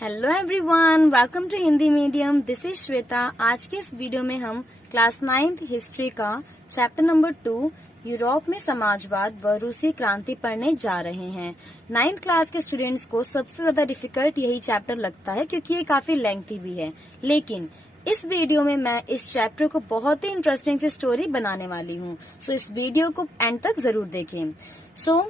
Hello everyone, welcome to Hindi medium. This is Shweta. आज के इस वीडियो में हम क्लास 9th हिस्ट्री का चैप्टर नंबर 2 यूरोप में समाजवाद व रूसी क्रांति पढ़ने जा रहे हैं। 9th क्लास के स्टूडेंट्स को सबसे ज्यादा डिफिकल्ट यही चैप्टर लगता है क्योंकि ये काफी लेंथी भी है, लेकिन इस वीडियो में मैं इस चैप्टर को बहुत ही इंटरेस्टिंग सी स्टोरी बनाने वाली हूँ। सो इस वीडियो को एंड तक जरूर देखें। सो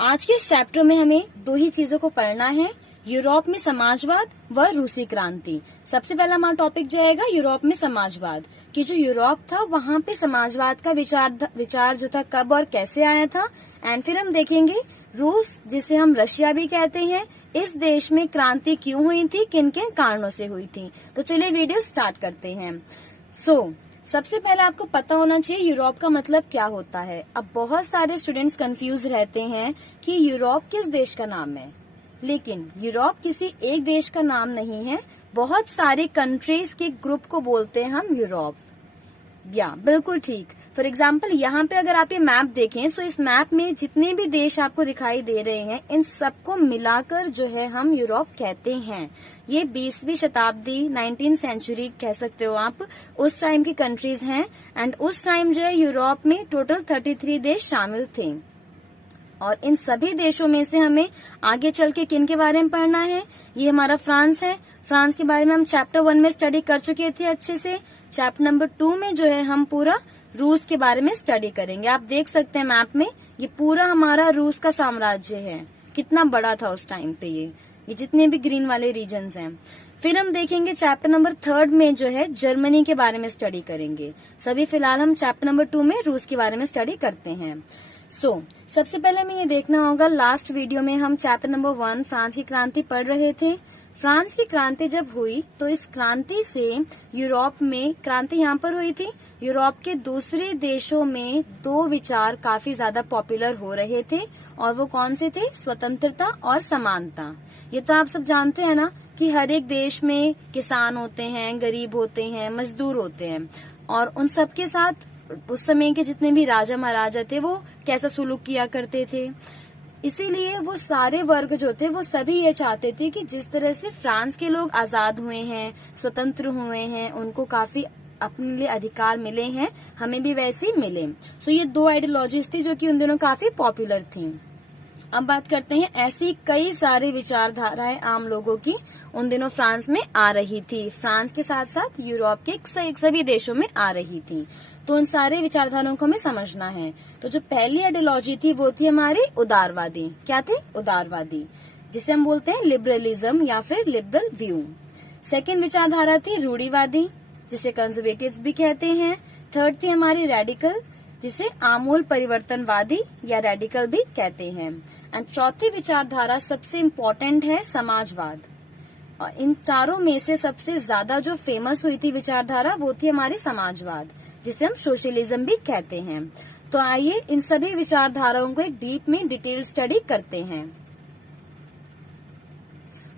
आज के इस चैप्टर में हमें दो ही चीजों को पढ़ना है, यूरोप में समाजवाद व रूसी क्रांति। सबसे पहला हमारा टॉपिक जाएगा यूरोप में समाजवाद, कि जो यूरोप था वहाँ पे समाजवाद का विचार जो था कब और कैसे आया था। एंड फिर हम देखेंगे रूस, जिसे हम रशिया भी कहते हैं, इस देश में क्रांति क्यों हुई थी, किन किन कारणों से हुई थी। तो चलिए वीडियो स्टार्ट करते हैं। सबसे पहले आपको पता होना चाहिए यूरोप का मतलब क्या होता है। अब बहुत सारे स्टूडेंट्स कंफ्यूज रहते हैं कि यूरोप किस देश का नाम है, लेकिन यूरोप किसी एक देश का नाम नहीं है, बहुत सारे कंट्रीज के ग्रुप को बोलते हैं हम यूरोप। या बिल्कुल ठीक। फॉर एग्जाम्पल यहाँ पे अगर आप ये मैप देखें तो इस मैप में जितने भी देश आपको दिखाई दे रहे हैं, इन सबको मिलाकर जो है हम यूरोप कहते हैं। ये 20वीं शताब्दी 19th सेंचुरी कह सकते हो आप, उस टाइम की कंट्रीज हैं। एंड उस टाइम जो है यूरोप में टोटल 33 देश शामिल थे। और इन सभी देशों में से हमें आगे चल के किन के बारे में पढ़ना है, ये हमारा फ्रांस है। फ्रांस के बारे में हम चैप्टर 1 में स्टडी कर चुके थे अच्छे से। चैप्टर नंबर 2 में जो है हम पूरा रूस के बारे में स्टडी करेंगे। आप देख सकते हैं मैप में ये पूरा हमारा रूस का साम्राज्य है, कितना बड़ा था उस टाइम पे ये जितने भी ग्रीन वाले रीजन्स हैं। फिर हम देखेंगे चैप्टर नंबर 3 में जो है जर्मनी के बारे में स्टडी करेंगे। सभी फिलहाल हम चैप्टर नंबर 2 में रूस के बारे में स्टडी करते हैं। सबसे पहले हमें ये देखना होगा, लास्ट वीडियो में हम चैप्टर नंबर 1 फ्रांस की क्रांति पढ़ रहे थे। फ्रांस की क्रांति जब हुई तो इस क्रांति से यूरोप में, क्रांति यहाँ पर हुई थी, यूरोप के दूसरे देशों में दो विचार काफी ज्यादा पॉपुलर हो रहे थे। और वो कौन से थे? स्वतंत्रता और समानता। ये तो आप सब जानते हैं ना कि हर एक देश में किसान होते हैं, गरीब होते हैं, मजदूर होते हैं, और उन सबके साथ उस समय के जितने भी राजा महाराजा थे वो कैसा सुलूक किया करते थे। इसीलिए वो सारे वर्ग जो थे वो सभी ये चाहते थे कि जिस तरह से फ्रांस के लोग आजाद हुए हैं, स्वतंत्र हुए हैं, उनको काफी अपने लिए अधिकार मिले हैं, हमें भी वैसे ही मिले। ये दो आइडियोलॉजीज थी जो कि उन दिनों काफी पॉपुलर थी। अब बात करते हैं, ऐसी कई सारी विचारधाराएं आम लोगों की उन दिनों फ्रांस में आ रही थी। फ्रांस के साथ साथ यूरोप के सभी देशों में आ रही थी। तो उन सारे विचारधाराओं को हमें समझना है। तो जो पहली आइडियोलॉजी थी वो थी हमारी उदारवादी। क्या थे? उदारवादी, जिसे हम बोलते हैं लिबरलिज्म या फिर लिबरल व्यू। सेकेंड विचारधारा थी रूढ़िवादी, जिसे कंजर्वेटिव भी कहते हैं। थर्ड थी हमारी रेडिकल, जिसे आमूल परिवर्तनवादी या रेडिकल भी कहते हैं। एंड चौथी विचारधारा सबसे इम्पोर्टेंट है समाजवाद। और इन चारों में से सबसे ज्यादा जो फेमस हुई थी विचारधारा वो थी हमारी समाजवाद, जिसे हम सोशलिज्म भी कहते हैं। तो आइए इन सभी विचारधाराओं को एक डीप में डिटेल स्टडी करते हैं।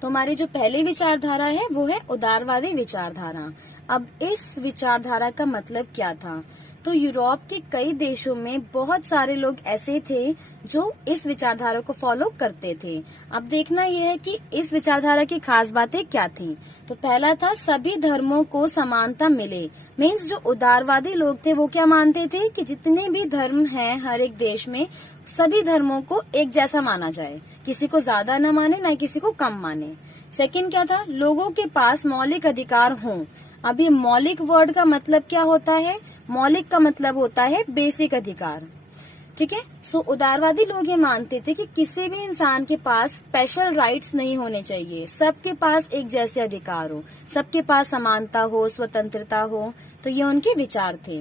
तो हमारी जो पहली विचारधारा है वो है उदारवादी विचारधारा। अब इस विचारधारा का मतलब क्या था? तो यूरोप के कई देशों में बहुत सारे लोग ऐसे थे जो इस विचारधारा को फॉलो करते थे। अब देखना यह है कि इस विचारधारा की खास बातें क्या थी। तो पहला था सभी धर्मों को समानता मिले। मीन्स जो उदारवादी लोग थे वो क्या मानते थे कि जितने भी धर्म हैं हर एक देश में, सभी धर्मों को एक जैसा माना जाए, किसी को ज्यादा न माने न किसी को कम माने। सेकंड क्या था? लोगों के पास मौलिक अधिकार हों। अब ये मौलिक वर्ड का मतलब क्या होता है? मौलिक का मतलब होता है बेसिक अधिकार। ठीक है। उदारवादी लोग ये मानते थे कि किसी भी इंसान के पास स्पेशल राइट्स नहीं होने चाहिए, सबके पास एक जैसे अधिकार हो, सबके पास समानता हो, स्वतंत्रता हो। तो ये उनके विचार थे।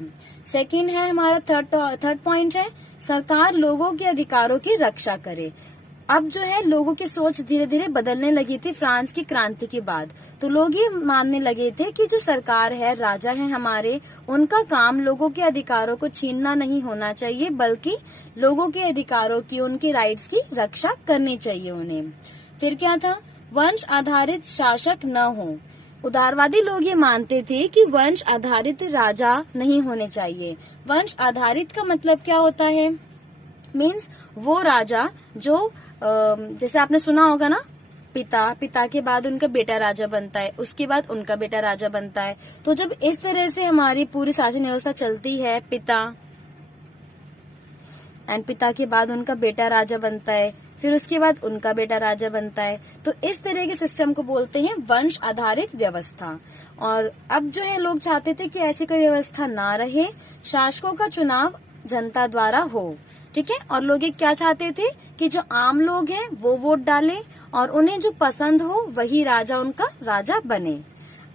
सेकंड है हमारा थर्ड पॉइंट है सरकार लोगों के अधिकारों की रक्षा करे। अब जो है लोगों की सोच धीरे धीरे बदलने लगी थी फ्रांस की क्रांति के बाद। तो लोग ये मानने लगे थे कि जो सरकार है, राजा है हमारे, उनका काम लोगों के अधिकारों को छीनना नहीं होना चाहिए, बल्कि लोगों के अधिकारों की, उनके राइट्स की रक्षा करनी चाहिए उन्हें। फिर क्या था? वंश आधारित शासक न हो। उदारवादी लोग ये मानते थे कि वंश आधारित राजा नहीं होने चाहिए। वंश आधारित का मतलब क्या होता है? मीन्स वो राजा जो जैसे आपने सुना होगा ना पिता के बाद उनका बेटा राजा बनता है, उसके बाद उनका बेटा राजा बनता है। तो जब इस तरह से हमारी पूरी शासन व्यवस्था चलती है, पिता के बाद उनका बेटा राजा बनता है, फिर उसके बाद उनका बेटा राजा बनता है, तो इस तरह के सिस्टम को बोलते हैं वंश आधारित व्यवस्था। और अब जो है लोग चाहते थे कि ऐसी कोई व्यवस्था ना रहे, शासकों का चुनाव जनता द्वारा हो। ठीक है, और लोग ये क्या चाहते थे कि जो आम लोग हैं वो वोट डालें और उन्हें जो पसंद हो वही राजा उनका राजा बने।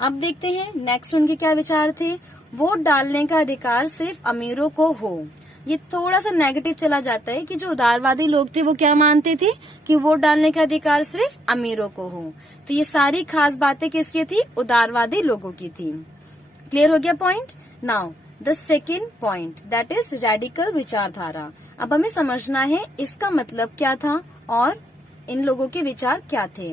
अब देखते हैं नेक्स्ट उनके क्या विचार थे। वोट डालने का अधिकार सिर्फ अमीरों को हो। ये थोड़ा सा नेगेटिव चला जाता है कि जो उदारवादी लोग थे वो क्या मानते थे कि वोट डालने का अधिकार सिर्फ अमीरों को हो। तो ये सारी खास बातें किसकी थी? उदारवादी लोगों की थी। क्लियर हो गया point? Now the second point, that is radical विचारधारा। अब हमें समझना है इसका मतलब क्या था और इन लोगों के विचार क्या थे।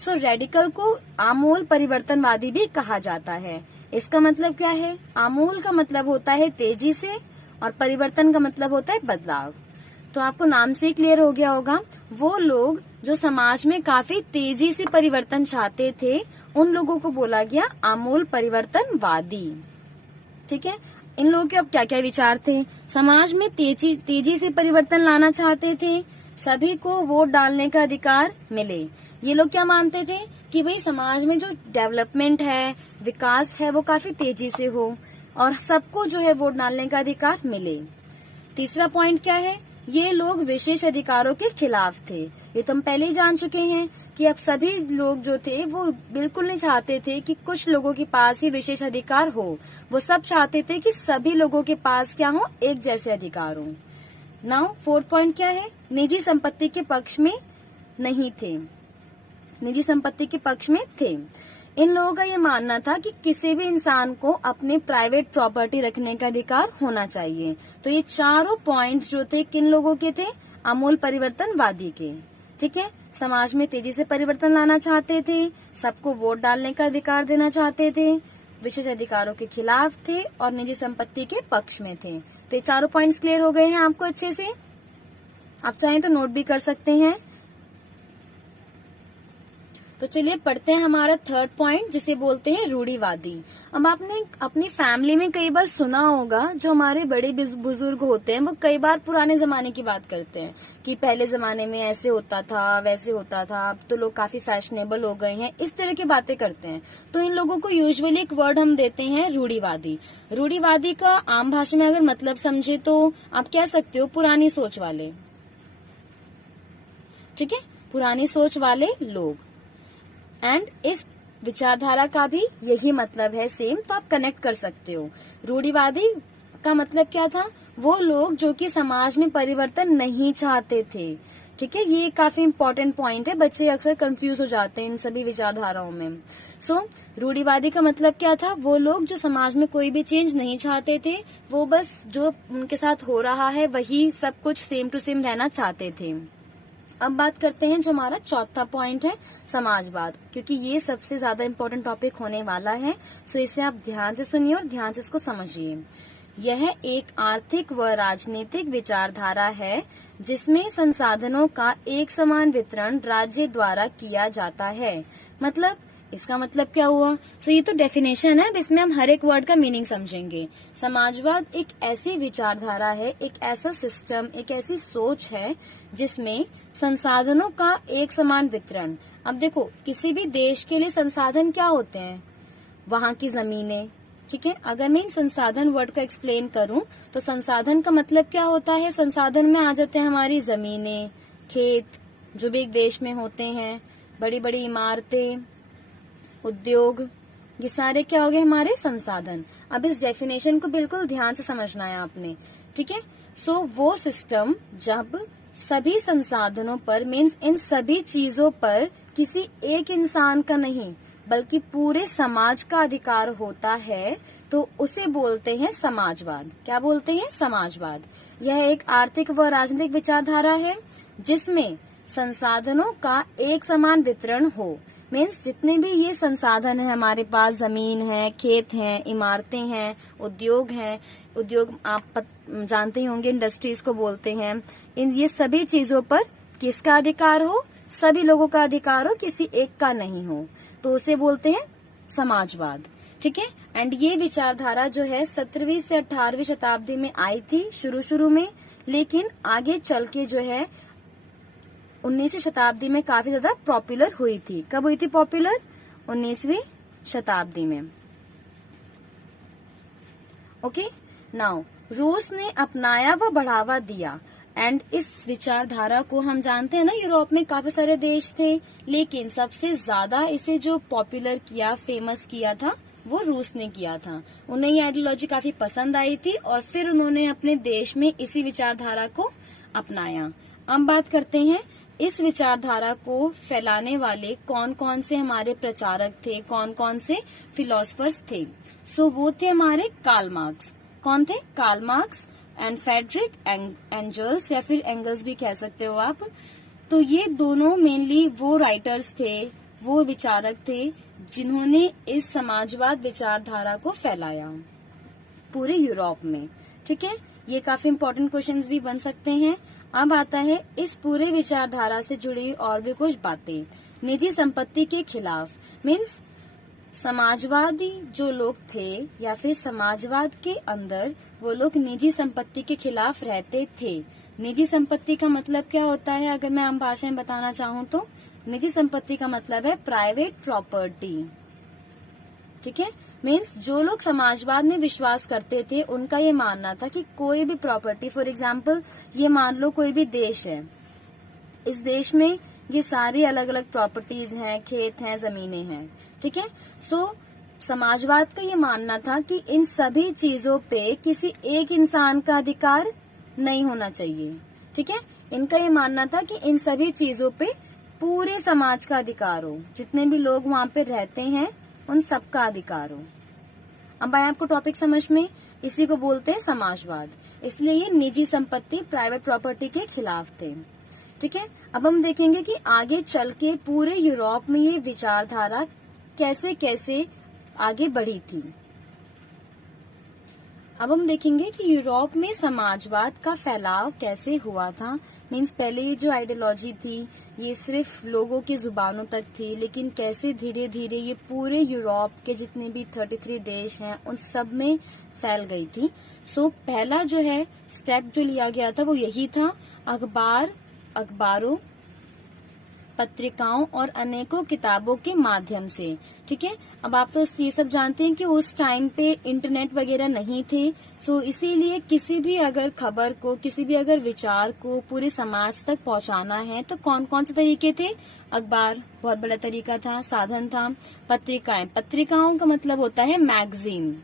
सो रेडिकल को आमूल परिवर्तनवादी भी कहा जाता है। इसका मतलब क्या है? आमूल का मतलब होता है तेजी से और परिवर्तन का मतलब होता है बदलाव। तो आपको नाम से ही क्लियर हो गया होगा, वो लोग जो समाज में काफी तेजी से परिवर्तन चाहते थे उन लोगों को बोला गया आमूल परिवर्तनवादी। ठीक है, इन लोगों के अब क्या क्या विचार थे? समाज में तेजी से परिवर्तन लाना चाहते थे, सभी को वोट डालने का अधिकार मिले। ये लोग क्या मानते थे कि भाई समाज में जो डेवलपमेंट है, विकास है, वो काफी तेजी से हो और सबको जो है वोट डालने का अधिकार मिले। तीसरा पॉइंट क्या है? ये लोग विशेष अधिकारों के खिलाफ थे। ये तो हम पहले ही जान चुके हैं कि अब सभी लोग जो थे वो बिल्कुल नहीं चाहते थे कि कुछ लोगों के पास ही विशेष अधिकार हो। वो सब चाहते थे कि सभी लोगों के पास क्या हो? एक जैसे अधिकार हो। नाउ फोर्थ पॉइंट क्या है? निजी संपत्ति के पक्ष में नहीं थे, निजी संपत्ति के पक्ष में थे। इन लोगों का ये मानना था कि किसी भी इंसान को अपनी प्राइवेट प्रॉपर्टी रखने का अधिकार होना चाहिए। तो ये चारों पॉइंट्स जो थे किन लोगों के थे? आमूल परिवर्तनवादी के। ठीक है, समाज में तेजी से परिवर्तन लाना चाहते थे, सबको वोट डालने का अधिकार देना चाहते थे, विशेष अधिकारों के खिलाफ थे और निजी संपत्ति के पक्ष में थे। तो ये चारों पॉइंट्स क्लियर हो गए हैं आपको अच्छे से? आप चाहें तो नोट भी कर सकते हैं। तो चलिए पढ़ते हैं हमारा थर्ड पॉइंट, जिसे बोलते हैं रूढ़िवादी। अब आपने अपनी फैमिली में कई बार सुना होगा, जो हमारे बड़े बुजुर्ग होते हैं वो कई बार पुराने जमाने की बात करते हैं कि पहले जमाने में ऐसे होता था, वैसे होता था, अब तो लोग काफी फैशनेबल हो गए हैं, इस तरह की बातें करते हैं। तो इन लोगों को यूजुअली एक वर्ड हम देते हैं रूढ़िवादी। रूढ़िवादी का आम भाषा में अगर मतलब समझे तो आप कह सकते हो पुरानी सोच वाले। ठीक है, पुरानी सोच वाले लोग। एंड इस विचारधारा का भी यही मतलब है सेम, तो आप कनेक्ट कर सकते हो। रूढ़िवादी का मतलब क्या था? वो लोग जो कि समाज में परिवर्तन नहीं चाहते थे। ठीक है, ये काफी इंपॉर्टेंट पॉइंट है, बच्चे अक्सर कंफ्यूज हो जाते हैं इन सभी विचारधाराओं में। सो रूढ़िवादी का मतलब क्या था? वो लोग जो समाज में कोई भी चेंज नहीं चाहते थे, वो बस जो उनके साथ हो रहा है वही सब कुछ सेम टू सेम रहना चाहते थे। अब बात करते हैं जो हमारा चौथा पॉइंट है, समाजवाद, क्योंकि ये सबसे ज्यादा इम्पोर्टेंट टॉपिक होने वाला है। सो इसे आप ध्यान से सुनिए और ध्यान से इसको समझिए। यह एक आर्थिक व राजनीतिक विचारधारा है जिसमें संसाधनों का एक समान वितरण राज्य द्वारा किया जाता है। मतलब इसका मतलब क्या हुआ? सो ये तो डेफिनेशन है, अब इसमें हम हर एक वर्ड का मीनिंग समझेंगे। समाजवाद एक ऐसी विचारधारा है, एक ऐसा सिस्टम, एक ऐसी सोच है जिसमें संसाधनों का एक समान वितरण। अब देखो, किसी भी देश के लिए संसाधन क्या होते हैं? वहाँ की जमीनें। ठीक है, अगर मैं इन संसाधन वर्ड का एक्सप्लेन करूं तो संसाधन का मतलब क्या होता है? संसाधन में आ जाते हैं हमारी जमीनें, खेत, जो भी एक देश में होते हैं, बड़ी बड़ी इमारतें, उद्योग, ये सारे क्या हो गए? हमारे संसाधन। अब इस डेफिनेशन को बिल्कुल ध्यान से समझना है आपने। ठीक है, सो वो सिस्टम जब सभी संसाधनों पर, मीन्स इन सभी चीजों पर किसी एक इंसान का नहीं बल्कि पूरे समाज का अधिकार होता है, तो उसे बोलते हैं समाजवाद। क्या बोलते हैं? समाजवाद। यह एक आर्थिक व राजनीतिक विचारधारा है जिसमें संसाधनों का एक समान वितरण हो। मीन्स जितने भी ये संसाधन है हमारे पास, जमीन है, खेत हैं, इमारतें हैं, उद्योग हैं, उद्योग आप जानते ही होंगे इंडस्ट्रीज को बोलते हैं, इन ये सभी चीजों पर किसका अधिकार हो? सभी लोगों का अधिकार हो, किसी एक का नहीं हो, तो उसे बोलते हैं समाजवाद। ठीक है। एंड ये विचारधारा जो है 17वीं से 18वीं शताब्दी में आई थी शुरू में, लेकिन आगे चल के जो है 19वीं शताब्दी में काफी ज्यादा पॉपुलर हुई थी। कब हुई थी पॉपुलर? 19वीं शताब्दी में। ओके, नाउ रूस ने अपनाया व बढ़ावा दिया। एंड इस विचारधारा को हम जानते हैं ना, यूरोप में काफी सारे देश थे, लेकिन सबसे ज्यादा इसे जो पॉपुलर किया, फेमस किया था, वो रूस ने किया था। उन्हें ये आइडियोलॉजी काफी पसंद आई थी और फिर उन्होंने अपने देश में इसी विचारधारा को अपनाया। अब बात करते हैं इस विचारधारा को फैलाने वाले कौन कौन से हमारे प्रचारक थे, कौन कौन से फिलोसफर्स थे। सो वो थे हमारे कार्ल मार्क्स। कौन थे? Karl Marx and Friedrich Engels, या फिर एंगल्स भी कह सकते हो आप। तो ये दोनों मेनली वो राइटर्स थे, वो विचारक थे जिन्होंने इस समाजवाद विचारधारा को फैलाया पूरे यूरोप में। ठीक है, ये काफी इंपॉर्टेंट क्वेश्चंस भी बन सकते हैं। अब आता है इस पूरे विचारधारा से जुड़ी और भी कुछ बातें। निजी संपत्ति के खिलाफ, मीन्स समाजवादी जो लोग थे या फिर समाजवाद के अंदर वो लोग निजी संपत्ति के खिलाफ रहते थे। निजी संपत्ति का मतलब क्या होता है, अगर मैं आम भाषा में बताना चाहूँ तो निजी संपत्ति का मतलब है प्राइवेट प्रॉपर्टी। ठीक है, मीन्स जो लोग समाजवाद में विश्वास करते थे उनका ये मानना था कि कोई भी प्रॉपर्टी, फॉर एग्जाम्पल ये मान लो कोई भी देश है, इस देश में ये सारी अलग अलग प्रॉपर्टीज हैं, खेत हैं, जमीनें हैं। ठीक है, सो समाजवाद का ये मानना था कि इन सभी चीजों पे किसी एक इंसान का अधिकार नहीं होना चाहिए। ठीक है, इनका ये मानना था कि इन सभी चीजों पे पूरे समाज का अधिकार हो, जितने भी लोग वहाँ पे रहते हैं उन सबका अधिकार हो। अब आए आपको टॉपिक समझ में, इसी को बोलते हैं समाजवाद। इसलिए ये निजी संपत्ति, प्राइवेट प्रॉपर्टी के खिलाफ थे। ठीक है, अब हम देखेंगे कि आगे चल के पूरे यूरोप में ये विचारधारा कैसे कैसे आगे बढ़ी थी। अब हम देखेंगे कि यूरोप में समाजवाद का फैलाव कैसे हुआ था। मीन्स पहले ये जो आइडियोलॉजी थी ये सिर्फ लोगों की जुबानों तक थी, लेकिन कैसे धीरे धीरे ये पूरे यूरोप के जितने भी 33 देश हैं उन सब में फैल गई थी। सो पहला जो है स्टेप जो लिया गया था वो यही था, अखबारों, पत्रिकाओं और अनेकों किताबों के माध्यम से। ठीक है, अब आप तो ये सब जानते हैं कि उस टाइम पे इंटरनेट वगैरह नहीं थे, सो इसीलिए किसी भी अगर खबर को, किसी भी अगर विचार को पूरे समाज तक पहुंचाना है तो कौन कौन से तरीके थे? अखबार बहुत बड़ा तरीका था, साधन था। पत्रिकाओं का मतलब होता है मैगजीन।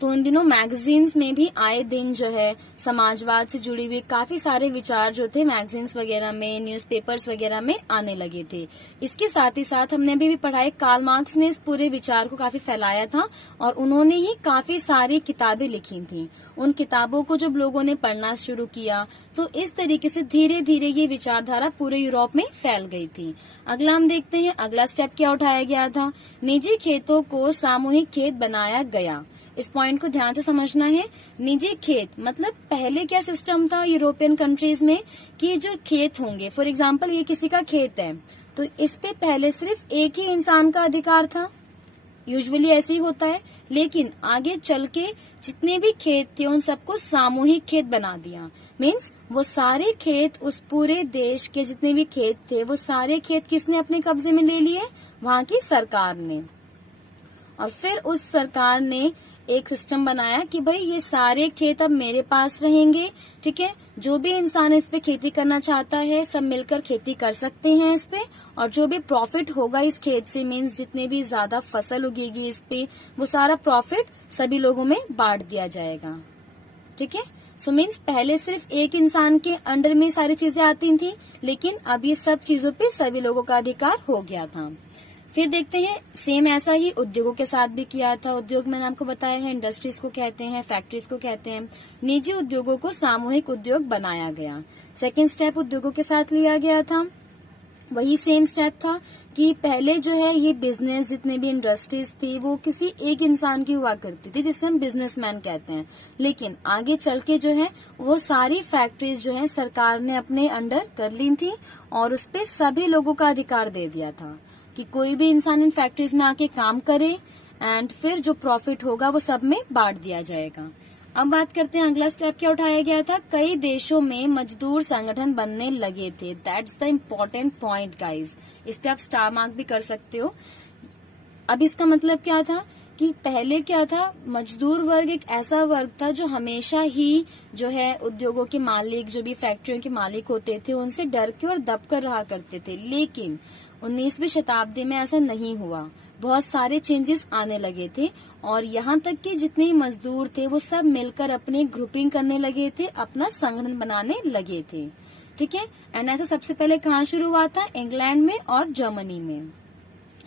तो इन दिनों मैगजीन्स में भी आए दिन जो है समाजवाद से जुड़ी हुई काफी सारे विचार जो थे मैगजीन्स वगैरह में, न्यूज़पेपर्स वगैरह में आने लगे थे। इसके साथ ही साथ हमने अभी भी पढ़ा है, कार्ल मार्क्स ने इस पूरे विचार को काफी फैलाया था और उन्होंने ही काफी सारी किताबें लिखी थी। उन किताबों को जब लोगों ने पढ़ना शुरू किया तो इस तरीके से धीरे धीरे ये विचारधारा पूरे यूरोप में फैल गई थी। अगला हम देखते हैं, अगला स्टेप क्या उठाया गया था? निजी खेतों को सामूहिक खेत बनाया गया। इस पॉइंट को ध्यान से समझना है। निजी खेत मतलब पहले क्या सिस्टम था यूरोपियन कंट्रीज में कि जो खेत होंगे, फॉर एग्जांपल ये किसी का खेत है तो इस पे पहले सिर्फ एक ही इंसान का अधिकार था, यूजुअली ऐसे ही होता है। लेकिन आगे चल के जितने भी खेत थे उन सबको सामूहिक खेत बना दिया। मीन्स वो सारे खेत, उस पूरे देश के जितने भी खेत थे वो सारे खेत किसने अपने कब्जे में ले लिए? वहाँ की सरकार ने। और फिर उस सरकार ने एक सिस्टम बनाया कि भाई ये सारे खेत अब मेरे पास रहेंगे। ठीक है, जो भी इंसान इस पे खेती करना चाहता है सब मिलकर खेती कर सकते हैं इस पे, और जो भी प्रॉफिट होगा इस खेत से, मीन्स जितने भी ज्यादा फसल उगेगी इस पे, वो सारा प्रॉफिट सभी लोगों में बांट दिया जाएगा। ठीक है, सो मीन्स पहले सिर्फ एक इंसान के अंडर में सारी चीजें आती थी, लेकिन अब ये सब चीजों पे सभी लोगों का अधिकार हो गया था। फिर देखते हैं सेम ऐसा ही उद्योगों के साथ भी किया था। उद्योग मैंने आपको बताया है इंडस्ट्रीज को कहते हैं, फैक्ट्रीज को कहते हैं। निजी उद्योगों को सामूहिक उद्योग बनाया गया। सेकंड स्टेप उद्योगों के साथ लिया गया था। वही सेम स्टेप था कि पहले जो है ये बिजनेस जितने भी इंडस्ट्रीज थी वो किसी एक इंसान की हुआ करती थी, जिसे हम बिजनेसमैन कहते हैं। लेकिन आगे चल के जो है वो सारी फैक्ट्रीज जो है सरकार ने अपने अंडर कर ली थी और उस पे सभी लोगों का अधिकार दे दिया था कि कोई भी इंसान इन फैक्ट्रीज में आके काम करे एंड फिर जो प्रॉफिट होगा वो सब में बांट दिया जाएगा। अब बात करते हैं अगला स्टेप क्या उठाया गया था। कई देशों में मजदूर संगठन बनने लगे थे। That's the important point guys. इस पे आप स्टार मार्क भी कर सकते हो। अब इसका मतलब क्या था कि पहले क्या था, मजदूर वर्ग एक ऐसा वर्ग था जो हमेशा ही जो है उद्योगों के मालिक, जो भी फैक्ट्रियों के मालिक होते थे, उनसे डर के और दब कर रहा करते थे। लेकिन 19वीं शताब्दी में ऐसा नहीं हुआ। बहुत सारे चेंजेस आने लगे थे और यहाँ तक कि जितने मजदूर थे वो सब मिलकर अपनी ग्रुपिंग करने लगे थे, अपना संगठन बनाने लगे थे। ठीक है। एंड ऐसा सबसे पहले कहाँ शुरू हुआ था? इंग्लैंड में और जर्मनी में।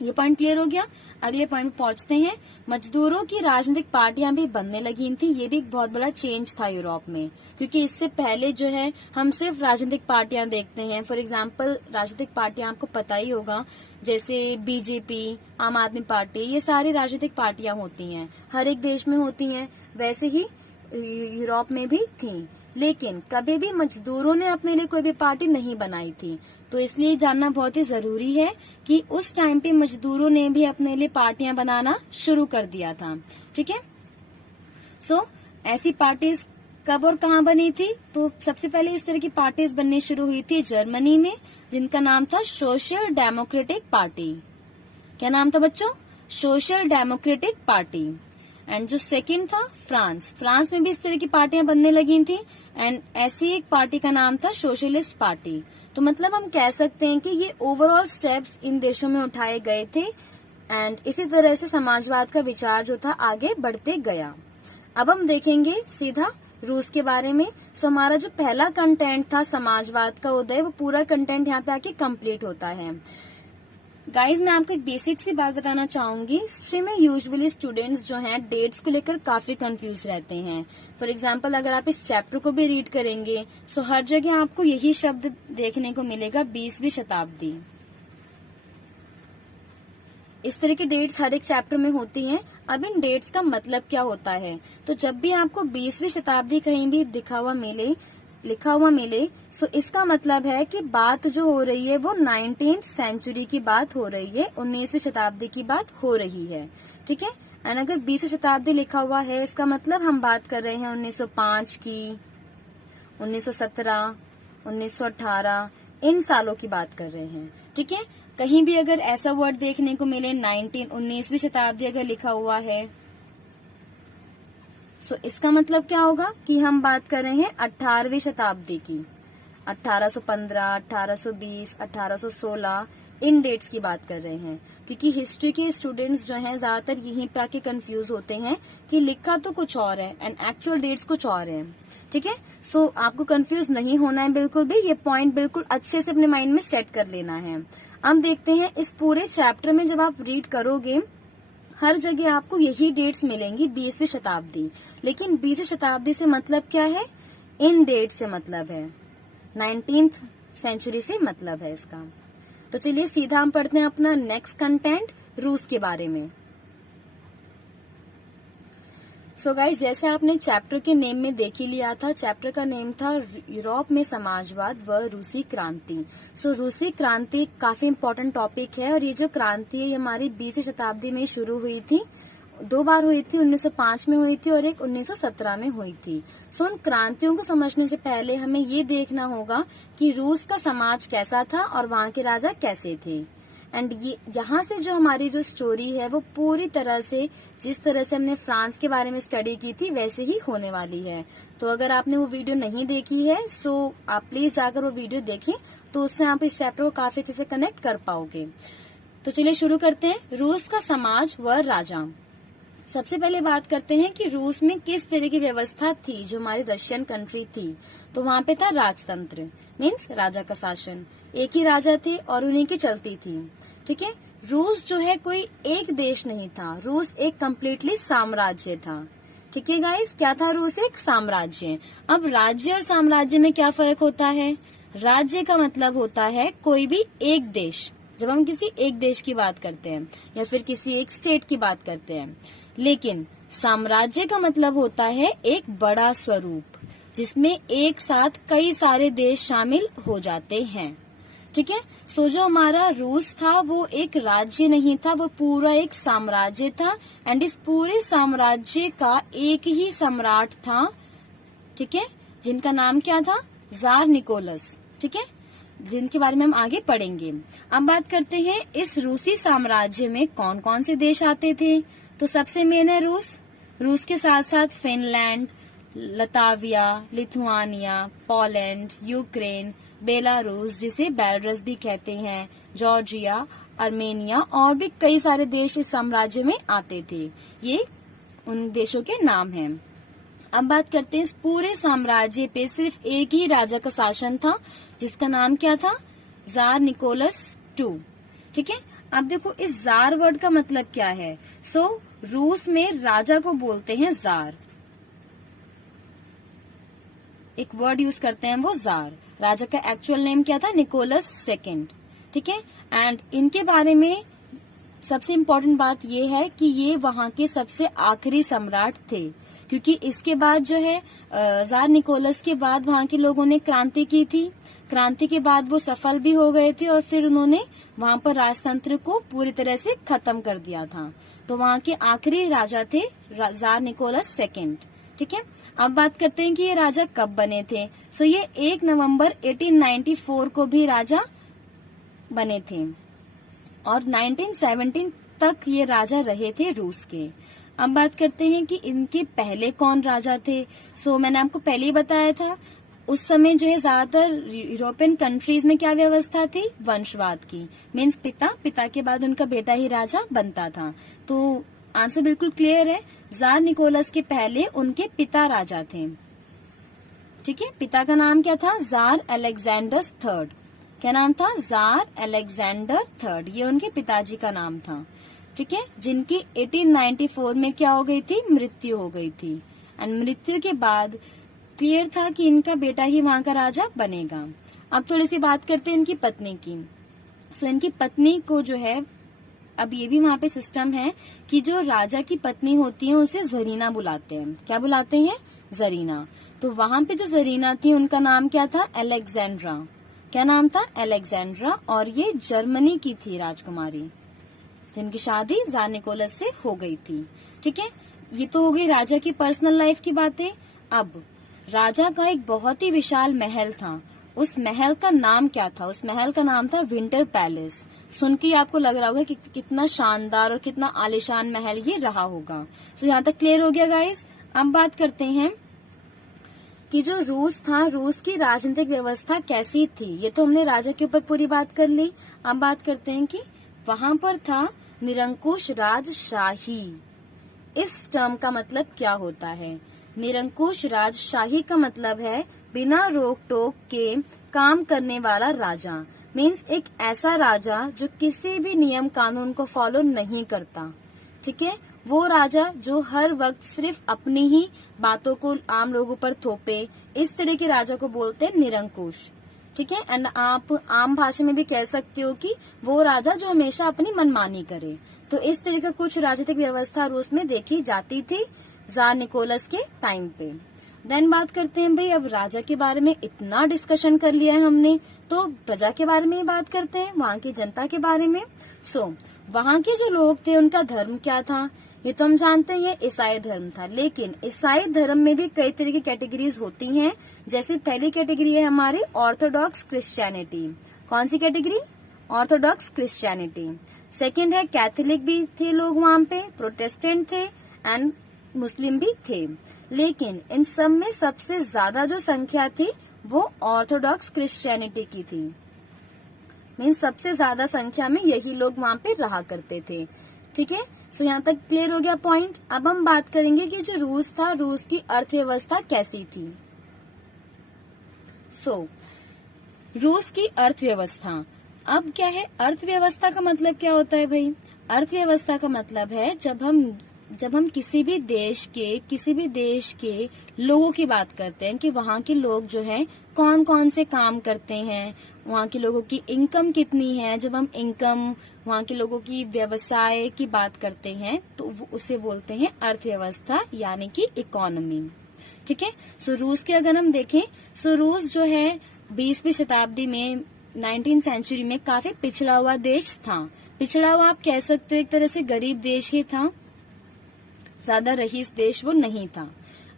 ये पॉइंट क्लियर हो गया। अगले पॉइंट पहुंचते हैं। मजदूरों की राजनीतिक पार्टियां भी बनने लगी थी। ये भी एक बहुत बड़ा चेंज था यूरोप में, क्योंकि इससे पहले जो है हम सिर्फ राजनीतिक पार्टियां देखते हैं। फॉर एग्जांपल राजनीतिक पार्टियां आपको पता ही होगा, जैसे बीजेपी, आम आदमी पार्टी, ये सारी राजनीतिक पार्टियां होती हैं, हर एक देश में होती हैं, वैसे ही यूरोप में भी थी। लेकिन कभी भी मजदूरों ने अपने लिए कोई भी पार्टी नहीं बनाई थी। तो इसलिए जानना बहुत ही जरूरी है कि उस टाइम पे मजदूरों ने भी अपने लिए पार्टियां बनाना शुरू कर दिया था। ठीक है। सो ऐसी पार्टीज कब और कहाँ बनी थी? तो सबसे पहले इस तरह की पार्टीज बननी शुरू हुई थी जर्मनी में, जिनका नाम था सोशल डेमोक्रेटिक पार्टी। क्या नाम था बच्चों? Social democratic party. एंड जो सेकंड था फ्रांस में भी इस तरह की पार्टियां बनने लगी थी एंड ऐसी एक पार्टी का नाम था सोशलिस्ट पार्टी। तो मतलब हम कह सकते हैं कि ये ओवरऑल स्टेप्स इन देशों में उठाए गए थे एंड इसी तरह से समाजवाद का विचार जो था आगे बढ़ते गया। अब हम देखेंगे सीधा रूस के बारे में। सो हमारा जो पहला कंटेंट था समाजवाद का उदय, वो पूरा कंटेंट यहाँ पे आके कंप्लीट होता है। गाइज मैं आपको एक बेसिक सी बात बताना चाहूंगी। हिस्ट्री में यूजुअली स्टूडेंट्स जो हैं डेट्स को लेकर काफी कंफ्यूज रहते हैं। फॉर एग्जांपल अगर आप इस चैप्टर को भी रीड करेंगे तो हर जगह आपको यही शब्द देखने को मिलेगा, 20वीं शताब्दी। इस तरह की डेट्स हर एक चैप्टर में होती हैं। अब इन डेट्स का मतलब क्या होता है? तो जब भी आपको 20वीं शताब्दी कहीं भी लिखा हुआ मिले तो इसका मतलब है कि बात जो हो रही है वो 19th सेंचुरी की बात हो रही है, 19वीं शताब्दी की बात हो रही है। ठीक है। एंड अगर 20वीं शताब्दी लिखा हुआ है इसका मतलब हम बात कर रहे हैं 1905 की, 1917, 1918 इन सालों की बात कर रहे हैं। ठीक है। कहीं भी अगर ऐसा वर्ड देखने को मिले 19वीं शताब्दी अगर लिखा हुआ है तो इसका मतलब क्या होगा कि हम बात कर रहे हैं 18वीं शताब्दी की। 1815, 1820, 1816 इन डेट्स की बात कर रहे हैं, क्योंकि हिस्ट्री के स्टूडेंट्स जो हैं ज्यादातर यहीं पे आके कंफ्यूज होते हैं कि लिखा तो कुछ और है एंड एक्चुअल डेट्स कुछ और हैं। ठीक है। सो आपको कंफ्यूज नहीं होना है बिल्कुल भी। ये पॉइंट बिल्कुल अच्छे से अपने माइंड में सेट कर लेना है। अब देखते हैं इस पूरे चैप्टर में जब आप रीड करोगे हर जगह आपको यही डेट्स मिलेंगी, 20वीं शताब्दी। लेकिन 20वीं शताब्दी से मतलब क्या है? इन डेट से मतलब है, 19th सेंचुरी से मतलब है इसका। तो चलिए सीधा हम पढ़ते हैं अपना नेक्स्ट कंटेंट, रूस के बारे में। सो गाइस जैसे आपने चैप्टर के नेम में देख ही लिया था, चैप्टर का नेम था यूरोप में समाजवाद व रूसी क्रांति। सो रूसी क्रांति काफी इम्पोर्टेंट टॉपिक है और ये जो क्रांति है हमारी 20वीं शताब्दी में शुरू हुई थी। 2 बार हुई थी, 1905 में हुई थी और एक 1917 में हुई थी। सो उन क्रांतियों को समझने से पहले हमें ये देखना होगा कि रूस का समाज कैसा था और वहाँ के राजा कैसे थे। एंड ये यहाँ से जो हमारी जो स्टोरी है वो पूरी तरह से जिस तरह से हमने फ्रांस के बारे में स्टडी की थी वैसे ही होने वाली है। तो अगर आपने वो वीडियो नहीं देखी है सो आप प्लीज जाकर वो वीडियो देखें, तो उससे आप इस चैप्टर को काफी अच्छे से कनेक्ट कर पाओगे। तो चलिए शुरू करते हैं। रूस का समाज व राजा। सबसे पहले बात करते हैं कि रूस में किस तरह की व्यवस्था थी जो हमारी रशियन कंट्री थी। तो वहाँ पे था राजतंत्र, मीन्स राजा का शासन। एक ही राजा थे और उन्हीं की चलती थी। ठीक है। रूस जो है कोई एक देश नहीं था, रूस एक कम्प्लीटली साम्राज्य था। ठीक है गाइस, क्या था रूस? एक साम्राज्य। अब राज्य और साम्राज्य में क्या फर्क होता है? राज्य का मतलब होता है कोई भी एक देश, जब हम किसी एक देश की बात करते हैं या फिर किसी एक स्टेट की बात करते हैं। लेकिन साम्राज्य का मतलब होता है एक बड़ा स्वरूप, जिसमें एक साथ कई सारे देश शामिल हो जाते हैं। ठीक है। सो जो हमारा रूस था वो एक राज्य नहीं था, वो पूरा एक साम्राज्य था। एंड इस पूरे साम्राज्य का एक ही सम्राट था, ठीक है, जिनका नाम क्या था, जार निकोलस। ठीक है, जिनके बारे में हम आगे पढ़ेंगे। अब बात करते हैं इस रूसी साम्राज्य में कौन कौन से देश आते थे। तो सबसे मेन है रूस के साथ साथ Finland, Latvia, Lithuania, Poland, Ukraine, Belarus जिसे बेलारस भी कहते हैं, जॉर्जिया, आर्मेनिया और भी कई सारे देश इस साम्राज्य में आते थे। ये उन देशों के नाम हैं। अब बात करते हैं इस पूरे साम्राज्य पे सिर्फ एक ही राजा का शासन था, जिसका नाम क्या था, जार निकोलस II। ठीक है। अब देखो इस जार वर्ड का मतलब क्या है। सो रूस में राजा को बोलते हैं जार, एक वर्ड यूज करते हैं वो जार। राजा का एक्चुअल नेम क्या था, निकोलस II। ठीक है। एंड इनके बारे में सबसे इम्पोर्टेंट बात ये है कि ये वहां के सबसे आखिरी सम्राट थे, क्योंकि इसके बाद जो है जार निकोलस के बाद वहां के लोगों ने क्रांति की थी। क्रांति के बाद वो सफल भी हो गए थे और फिर उन्होंने वहां पर राजतंत्र को पूरी तरह से खत्म कर दिया था। तो वहां के आखिरी राजा थे जार निकोलस II। ठीक है। अब बात करते हैं कि ये राजा कब बने थे। सो ये 1 नवंबर 1894 को भी राजा बने थे और 1917 तक ये राजा रहे थे रूस के। अब बात करते हैं कि इनके पहले कौन राजा थे। सो मैंने आपको पहले ही बताया था, उस समय जो है ज्यादातर यूरोपियन कंट्रीज में क्या व्यवस्था थी, वंशवाद की। मीन्स पिता के बाद उनका बेटा ही राजा बनता था। तो आंसर बिल्कुल क्लियर है, जार निकोलस के पहले उनके पिता राजा थे। ठीक है। पिता का नाम क्या था, जार अलेक्जेंडर III। क्या नाम था, जार अलेक्जेंडर III। ये उनके पिताजी का नाम था। ठीक है। जिनकी 1894 में क्या हो गई थी, मृत्यु हो गई थी। एंड मृत्यु के बाद क्लियर था कि इनका बेटा ही वहां का राजा बनेगा। अब थोड़ी सी बात करते हैं इनकी पत्नी की। सो इनकी पत्नी को जो है, अब ये भी वहां पे सिस्टम है कि जो राजा की पत्नी होती है उसे जरीना बुलाते हैं। क्या बुलाते हैं, जरीना। तो वहां पे जो जरीना थी उनका नाम क्या था, अलेक्जेंड्रा। क्या नाम था, अलेक्जेंड्रा। और ये जर्मनी की थी राजकुमारी, जिनकी शादी जार निकोलस से हो गई थी। ठीक है। ये तो हो गई राजा की पर्सनल लाइफ की बातें। अब राजा का एक बहुत ही विशाल महल था। उस महल का नाम क्या था, उस महल का नाम था विंटर पैलेस। सुन के आपको लग रहा होगा कि कितना शानदार और कितना आलीशान महल ये रहा होगा। तो यहाँ तक क्लियर हो गया गाइस। अब बात करते हैं कि जो रूस था, रूस की राजनीतिक व्यवस्था कैसी थी। ये तो हमने राजा के ऊपर पूरी बात कर ली। अब बात करते हैं कि वहां पर था निरंकुश राजशाही। इस टर्म का मतलब क्या होता है, निरंकुश राजशाही का मतलब है बिना रोक टोक के काम करने वाला राजा। मीन्स एक ऐसा राजा जो किसी भी नियम कानून को फॉलो नहीं करता। ठीक है। वो राजा जो हर वक्त सिर्फ अपनी ही बातों को आम लोगों पर थोपे, इस तरह के राजा को बोलते हैं निरंकुश। ठीक है। एंड आप आम भाषा में भी कह सकते हो कि वो राजा जो हमेशा अपनी मनमानी करे। तो इस तरह का कुछ राजनीतिक व्यवस्था रूस में देखी जाती थी जार निकोलस के टाइम पे। देन बात करते हैं भाई, अब राजा के बारे में इतना डिस्कशन कर लिया है हमने, तो प्रजा के बारे में ही बात करते हैं, वहाँ की जनता के बारे में। वहाँ के जो लोग थे उनका धर्म क्या था, ये तो हम जानते हैं, ये ईसाई धर्म था। लेकिन ईसाई धर्म में भी कई तरह की कैटेगरीज होती हैं। जैसे पहली कैटेगरी है हमारी ऑर्थोडॉक्स क्रिश्चियनिटी। कौन सी कैटेगरी, ऑर्थोडॉक्स क्रिश्चियनिटी। सेकंड है कैथोलिक भी थे लोग वहाँ पे, प्रोटेस्टेंट थे एंड मुस्लिम भी थे। लेकिन इन सब में सबसे ज्यादा जो संख्या थी वो ऑर्थोडॉक्स क्रिश्चियनिटी की थी। मीन्स सबसे ज्यादा संख्या में यही लोग वहाँ पे रहा करते थे। ठीक है। सो यहाँ तक क्लियर हो गया पॉइंट। अब हम बात करेंगे कि जो रूस था, रूस की अर्थव्यवस्था कैसी थी। रूस की अर्थव्यवस्था अब क्या है, अर्थव्यवस्था का मतलब क्या होता है भाई, अर्थव्यवस्था का मतलब है जब हम जब हम किसी भी देश के लोगों की बात करते हैं कि वहाँ के लोग जो हैं कौन कौन से काम करते हैं, वहाँ के लोगों की इनकम कितनी है, जब हम इनकम, वहाँ के लोगों की व्यवसाय की बात करते हैं तो उसे बोलते हैं अर्थव्यवस्था यानी कि इकोनॉमी। ठीक है। सो रूस के अगर हम देखें, सो रूस जो है 20वीं शताब्दी में 19th सेंचुरी में काफी पिछड़ा हुआ देश था। पिछड़ा हुआ आप कह सकते हो, एक तरह से गरीब देश ही था, ज्यादा रईस देश वो नहीं था।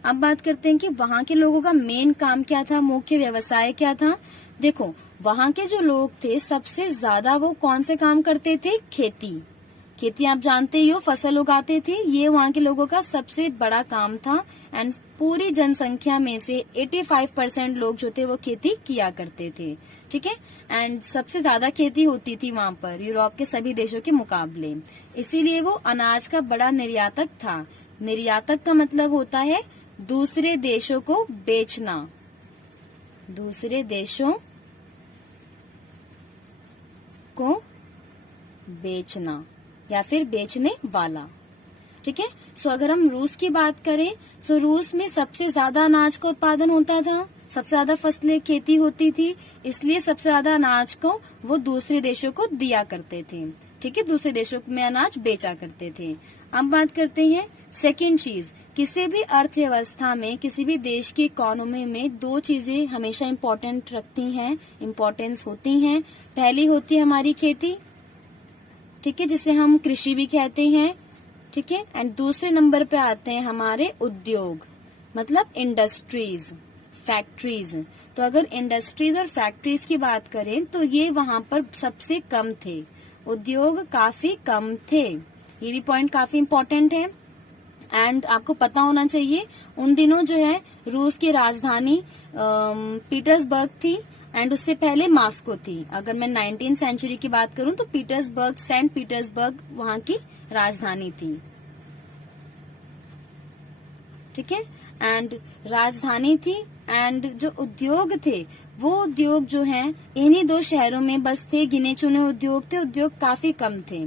अब बात करते हैं कि वहाँ के लोगों का मेन काम क्या था, मुख्य व्यवसाय क्या था। देखो वहाँ के जो लोग थे सबसे ज्यादा वो कौन से काम करते थे, खेती आप जानते ही हो, फसल उगाते थे, ये वहाँ के लोगों का सबसे बड़ा काम था। एंड पूरी जनसंख्या में से 85% लोग जो थे वो खेती किया करते थे। ठीक है। एंड सबसे ज्यादा खेती होती थी वहाँ पर यूरोप के सभी देशों के मुकाबले, इसीलिए वो अनाज का बड़ा निर्यातक था। निर्यातक का मतलब होता है दूसरे देशों को बेचना, दूसरे देशों को बेचना या फिर बेचने वाला। ठीक है। सो अगर हम रूस की बात करें तो रूस में सबसे ज्यादा अनाज का उत्पादन होता था, सबसे ज्यादा फसलें खेती होती थी, इसलिए सबसे ज्यादा अनाज को वो दूसरे देशों को दिया करते थे। ठीक है, दूसरे देशों में अनाज बेचा करते थे। अब बात करते हैं सेकेंड चीज, किसी भी अर्थव्यवस्था में, किसी भी देश की इकोनॉमी में दो चीजें हमेशा इम्पोर्टेंट रखती हैं, इम्पोर्टेंस होती हैं। पहली होती है हमारी खेती, ठीक है, जिसे हम कृषि भी कहते हैं। ठीक है। एंड दूसरे नंबर पे आते हैं हमारे उद्योग, मतलब इंडस्ट्रीज, फैक्ट्रीज। तो अगर इंडस्ट्रीज और फैक्ट्रीज की बात करें तो ये वहां पर सबसे कम थे, उद्योग काफी कम थे। ये भी पॉइंट काफी इम्पोर्टेंट है। एंड आपको पता होना चाहिए उन दिनों जो है रूस की राजधानी पीटर्सबर्ग थी एंड उससे पहले मॉस्को थी। अगर मैं 19th सेंचुरी की बात करूं तो पीटर्सबर्ग, सेंट पीटर्सबर्ग वहां की राजधानी थी। ठीक है। एंड राजधानी थी एंड जो उद्योग थे वो उद्योग जो हैं इन्हीं दो शहरों में बस थे, गिने चुने उद्योग थे, उद्योग काफी कम थे।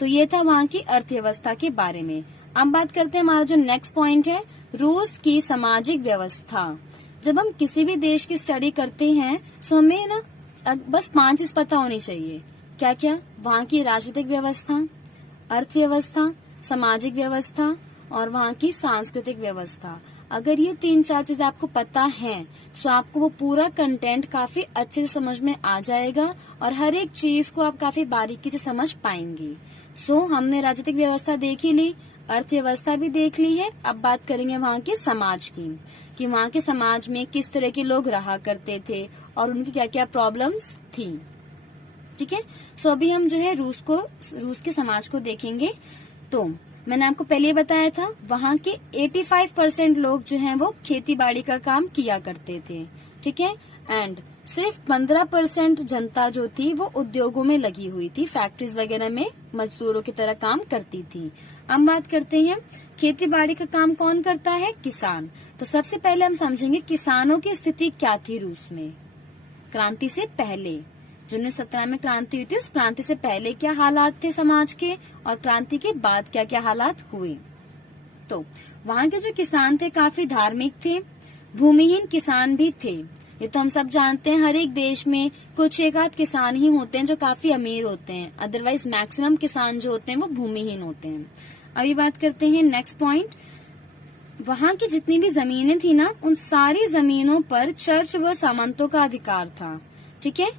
तो ये था वहां की अर्थव्यवस्था के बारे में। अब बात करते हैं हमारा जो नेक्स्ट पॉइंट है, रूस की सामाजिक व्यवस्था। जब हम किसी भी देश की स्टडी करते हैं तो हमें ना बस 5 चीज पता होनी चाहिए। क्या क्या? वहाँ की राजनीतिक व्यवस्था, अर्थव्यवस्था, सामाजिक व्यवस्था और वहाँ की सांस्कृतिक व्यवस्था। अगर ये 3-4 चीजें आपको पता हैं तो आपको वो पूरा कंटेंट काफी अच्छे से समझ में आ जाएगा और हर एक चीज को आप काफी बारीकी से समझ पाएंगे। सो हमने राजनीतिक व्यवस्था देख ही ली, अर्थव्यवस्था भी देख ली है। अब बात करेंगे वहाँ के समाज की, कि वहाँ के समाज में किस तरह के लोग रहा करते थे और उनकी क्या क्या प्रॉब्लम्स थी। ठीक है। सो अभी हम जो है रूस के समाज को देखेंगे। तो मैंने आपको पहले ही बताया था वहाँ के 85% लोग जो हैं वो खेती बाड़ी का काम किया करते थे। ठीक है। एंड सिर्फ 15% जनता जो थी वो उद्योगों में लगी हुई थी, फैक्ट्रीज वगैरह में मजदूरों की तरह काम करती थी। अब बात करते हैं खेती बाड़ी का काम कौन करता है? किसान। तो सबसे पहले हम समझेंगे किसानों की स्थिति क्या थी रूस में क्रांति से पहले। जो 1917 में क्रांति हुई थी उस क्रांति से पहले क्या हालात थे समाज के और क्रांति के बाद क्या क्या हालात हुए। तो वहाँ के जो किसान थे काफी धार्मिक थे, भूमिहीन किसान भी थे। ये तो हम सब जानते हैं, हर एक देश में कुछ एक आध किसान ही होते हैं जो काफी अमीर होते हैं, अदरवाइज मैक्सिमम किसान जो होते हैं वो भूमिहीन होते हैं। अभी बात करते हैं नेक्स्ट पॉइंट, वहाँ की जितनी भी जमीनें थी ना उन सारी जमीनों पर चर्च व सामंतों का अधिकार था। ठीक है।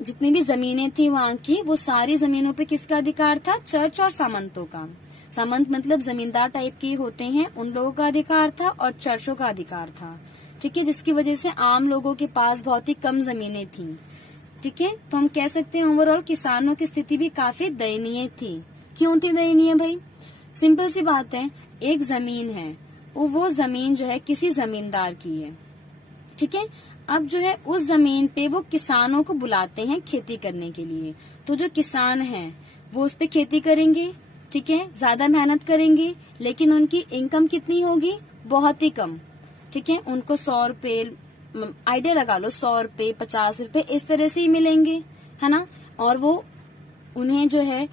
जितनी भी जमीनें थी वहाँ की वो सारी जमीनों पे किसका अधिकार था? चर्च और सामंतों का। सामंत मतलब जमींदार टाइप के होते हैं, उन लोगों का अधिकार था और चर्चों का अधिकार था। ठीक है। जिसकी वजह से आम लोगों के पास बहुत ही कम जमीनें थी। ठीक है। तो हम कह सकते हैं ओवरऑल किसानों की स्थिति भी काफी दयनीय थी। क्यों थी दयनीय भाई? सिंपल सी बात है, एक जमीन है, वो जमीन जो है किसी जमींदार की है। ठीक है। अब जो है उस जमीन पे वो किसानों को बुलाते हैं खेती करने के लिए। तो जो किसान हैं वो उस पे खेती करेंगे। ठीक है। ज्यादा मेहनत करेंगे लेकिन उनकी इनकम कितनी होगी? बहुत ही कम। ठीक है। उनको 100 रुपए, आइडिया लगा लो, 100 रुपए, 50 रुपए इस तरह से ही मिलेंगे, है ना। और वो उन्हें जो है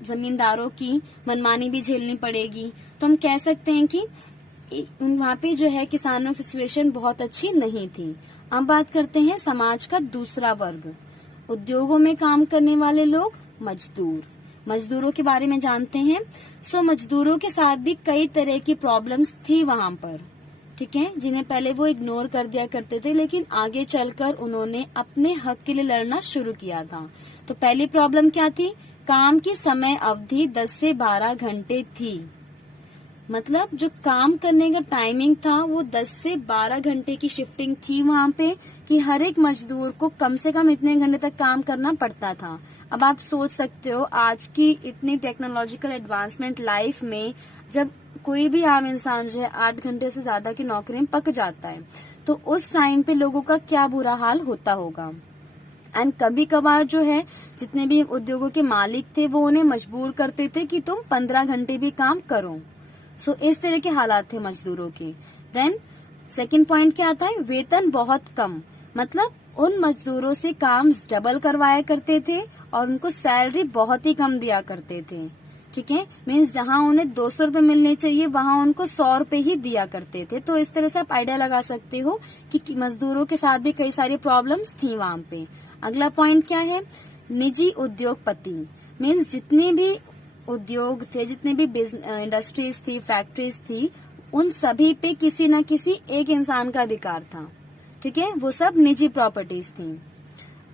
जमींदारों की मनमानी भी झेलनी पड़ेगी। तो हम कह सकते हैं कि वहाँ पे जो है किसानों की सिचुएशन बहुत अच्छी नहीं थी। अब बात करते हैं समाज का दूसरा वर्ग, उद्योगों में काम करने वाले लोग, मजदूर। मजदूरों के बारे में जानते हैं। मजदूरों के साथ भी कई तरह की प्रॉब्लम्स थी वहाँ पर, ठीक है, जिन्हें पहले वो इग्नोर कर दिया करते थे, लेकिन आगे चलकर उन्होंने अपने हक के लिए लड़ना शुरू किया था। तो पहली प्रॉब्लम क्या थी? काम की समय अवधि 10 से 12 घंटे थी। मतलब जो काम करने का टाइमिंग था वो 10 से 12 घंटे की शिफ्टिंग थी वहाँ पे, कि हर एक मजदूर को कम से कम इतने घंटे तक काम करना पड़ता था। अब आप सोच सकते हो आज की इतनी टेक्नोलॉजिकल एडवांसमेंट लाइफ में जब कोई भी आम इंसान जो है 8 घंटे से ज्यादा की नौकरी में पक जाता है, तो उस टाइम पे लोगों का क्या बुरा हाल होता होगा। एंड कभी कभार जो है जितने भी उद्योगों के मालिक थे वो उन्हें मजबूर करते थे कि तुम 15 घंटे भी काम करो। इस तरह के हालात थे मजदूरों के। देन सेकंड पॉइंट क्या आता है? वेतन बहुत कम। मतलब उन मजदूरों से काम डबल करवाया करते थे और उनको सैलरी बहुत ही कम दिया करते थे, ठीक है। मीन्स जहां उन्हें 200 रुपए मिलने चाहिए वहां उनको 100 रुपए ही दिया करते थे। तो इस तरह से आप आइडिया लगा सकते हो कि मजदूरों के साथ भी कई सारी प्रॉब्लम्स थी वहां पे। अगला पॉइंट क्या है? निजी उद्योगपति। मीन्स जितने भी उद्योग थे, जितने भी इंडस्ट्रीज थी, फैक्ट्रीज थी, उन सभी पे किसी न किसी एक इंसान का अधिकार था, ठीक है। वो सब निजी प्रॉपर्टीज थी।